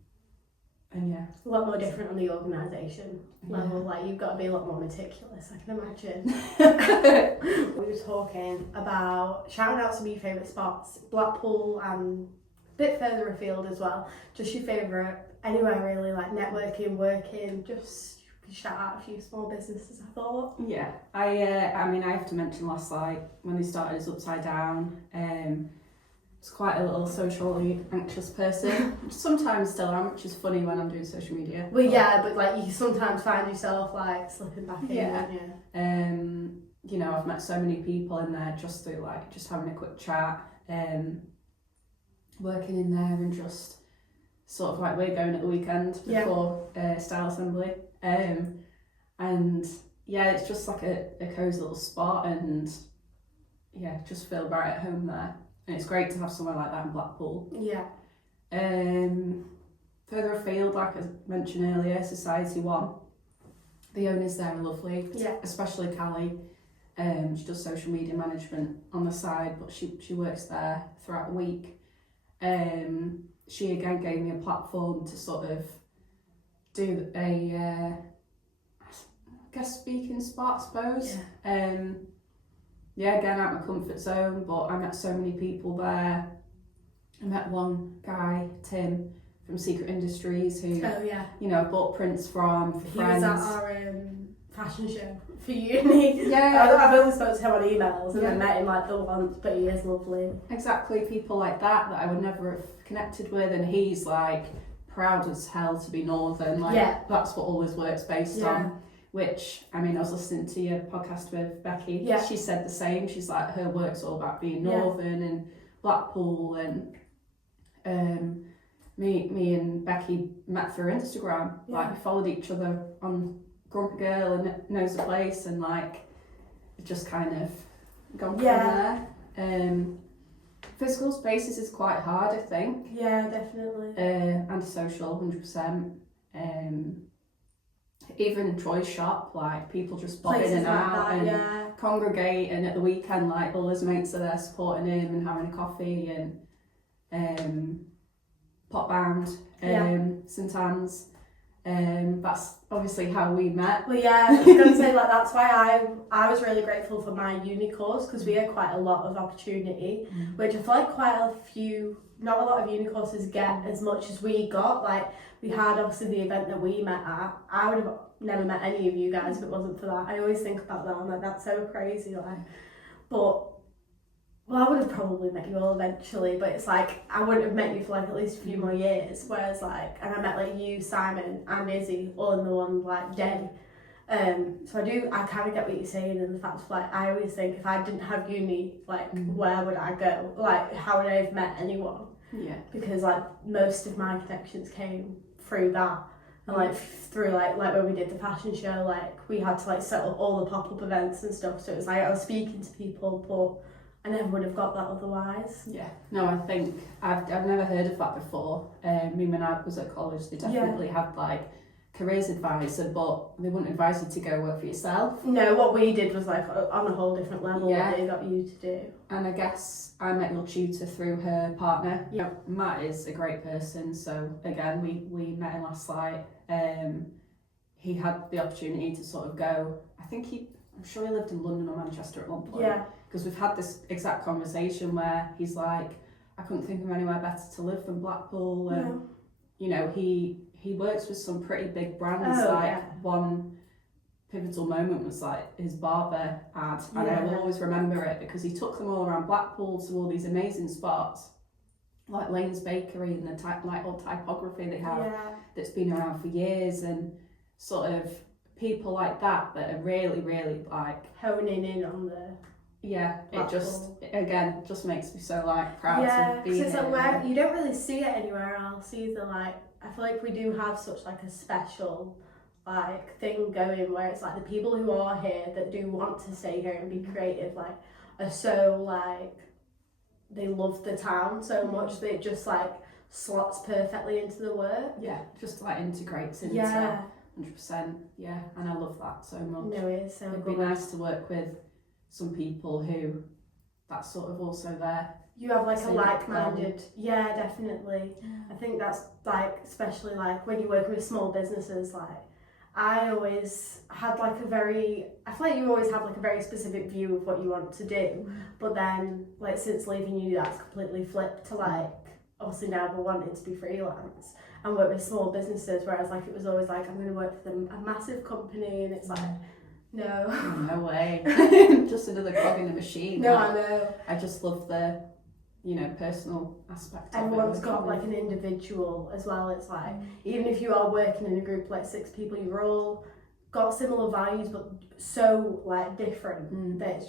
yeah. A lot more different on the organisation level. Like, you've got to be a lot more meticulous, I can imagine. We were talking about shouting out some of your favourite spots, Blackpool and a bit further afield as well. Just your favourite, anywhere really, like networking, working, just shout out a few small businesses, I thought. Yeah. I mean, I have to mention last night when they started as Upside Down. I was quite a little socially anxious person. Sometimes still am, which is funny when I'm doing social media. Well, but like you sometimes find yourself like slipping back in, don't you? You know, I've met so many people in there just through like just having a quick chat, working in there, and just sort of like we're going at the weekend before Style Assembly, and yeah, it's just like a cosy little spot, and yeah, just feel right at home there. And it's great to have somewhere like that in Blackpool. Yeah. Further afield, like I mentioned earlier, Society 1. The owners there are lovely, especially Callie. She does social media management on the side, but she works there throughout the week. She again gave me a platform to sort of do a guest speaking spot, I suppose. Again, out of my comfort zone, but I met so many people there. I met one guy, Tim, from Secret Industries, who you know, I bought prints from for friends. He was at our fashion show for uni. I've only spoken to him on emails and then met him like the once, but he is lovely. Exactly, people like that I would never have connected with, and he's like proud as hell to be Northern. Like that's what all his work's based on. Which, I mean, I was listening to your podcast with Becky. Yeah. She said the same. She's like, her work's all about being Northern and Blackpool, and me and Becky met through Instagram. Like, we followed each other on Grumpy Girl and Knows the Place, and like, it just kind of gone from there. Physical spaces is quite hard, I think. Yeah, definitely. Antisocial, 100%. even Troy's shop, like people just bob Places in and like out that, and congregate, and at the weekend like all his mates are there supporting him and having a coffee, and pop band, St Anne's. That's obviously how we met. Well, yeah, I was going to say, like, that's why I was really grateful for my uni course, because we had quite a lot of opportunity, which I feel like not a lot of uni courses get as much as we got. Like, we had obviously the event that we met at. I would have never met any of you guys if it wasn't for that. I always think about that, I'm like, that's so crazy, like, but well, I would have probably met you all eventually, but it's like, I wouldn't have met you for like at least a few more years, whereas like, and I met like you, Simon and Izzy all in the one like day. So I kind of get what you're saying, and the fact of like, I always think if I didn't have uni, like where would I go? Like, how would I have met anyone? Yeah. Because like most of my connections came through that. And like through like when we did the fashion show, like we had to like set up all the pop-up events and stuff, so it was like I was speaking to people, but I never would have got that otherwise. Yeah, no, I think I've never heard of that before. When I was at college, they definitely had like careers advisor, but they wouldn't advise you to go work for yourself. No, what we did was like on a whole different level what they got you to do. And I guess I met your tutor through her partner. Yeah, Matt is a great person. So again, we met him last night. He had the opportunity to sort of go. I'm sure he lived in London or Manchester at one point. Yeah. Because we've had this exact conversation where he's like, I couldn't think of anywhere better to live than Blackpool, and you know, he works with some pretty big brands. One pivotal moment was like his barber ad, and I will always remember it because he took them all around Blackpool to all these amazing spots, like Lane's Bakery and the old typography they have that's been around for years, and sort of people like that are really, really like honing in on the it just makes me so like proud to be here. It's like where you don't really see it anywhere else either. Like I feel like we do have such like a special like thing going where it's like the people who are here that do want to stay here and be creative like are so like they love the town so much that it just like slots perfectly into the work. Yeah, just like integrates into 100%. Yeah, and I love that so much. No, it is so It'd good. be nice to work with some people who that's sort of also there. You have like a like-minded, definitely. I think that's like, especially like when you're working with small businesses, like I always had like I feel like you always have like a very specific view of what you want to do, but then like since leaving uni that's completely flipped to like, obviously now we're wanting to be freelance and work with small businesses, whereas like it was always like I'm going to work for a massive company, and it's like, no way. Just another cog in the machine. No, I know. I just love the, personal aspect. Everyone's got like an individual as well. It's like even if you are working in a group like 6 people, you're all got similar values but so like different that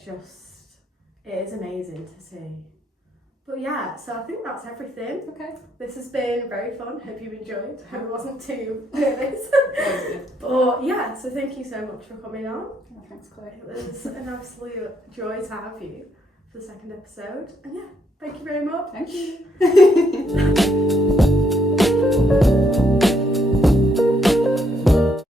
it is amazing to see. But yeah, so I think that's everything. Okay. This has been very fun. Hope you've enjoyed. Hope it wasn't too nervous. But yeah, so thank you so much for coming on. Oh, thanks, Chloe. It was an absolute joy to have you for the second episode. And yeah, thank you very much. Thank you.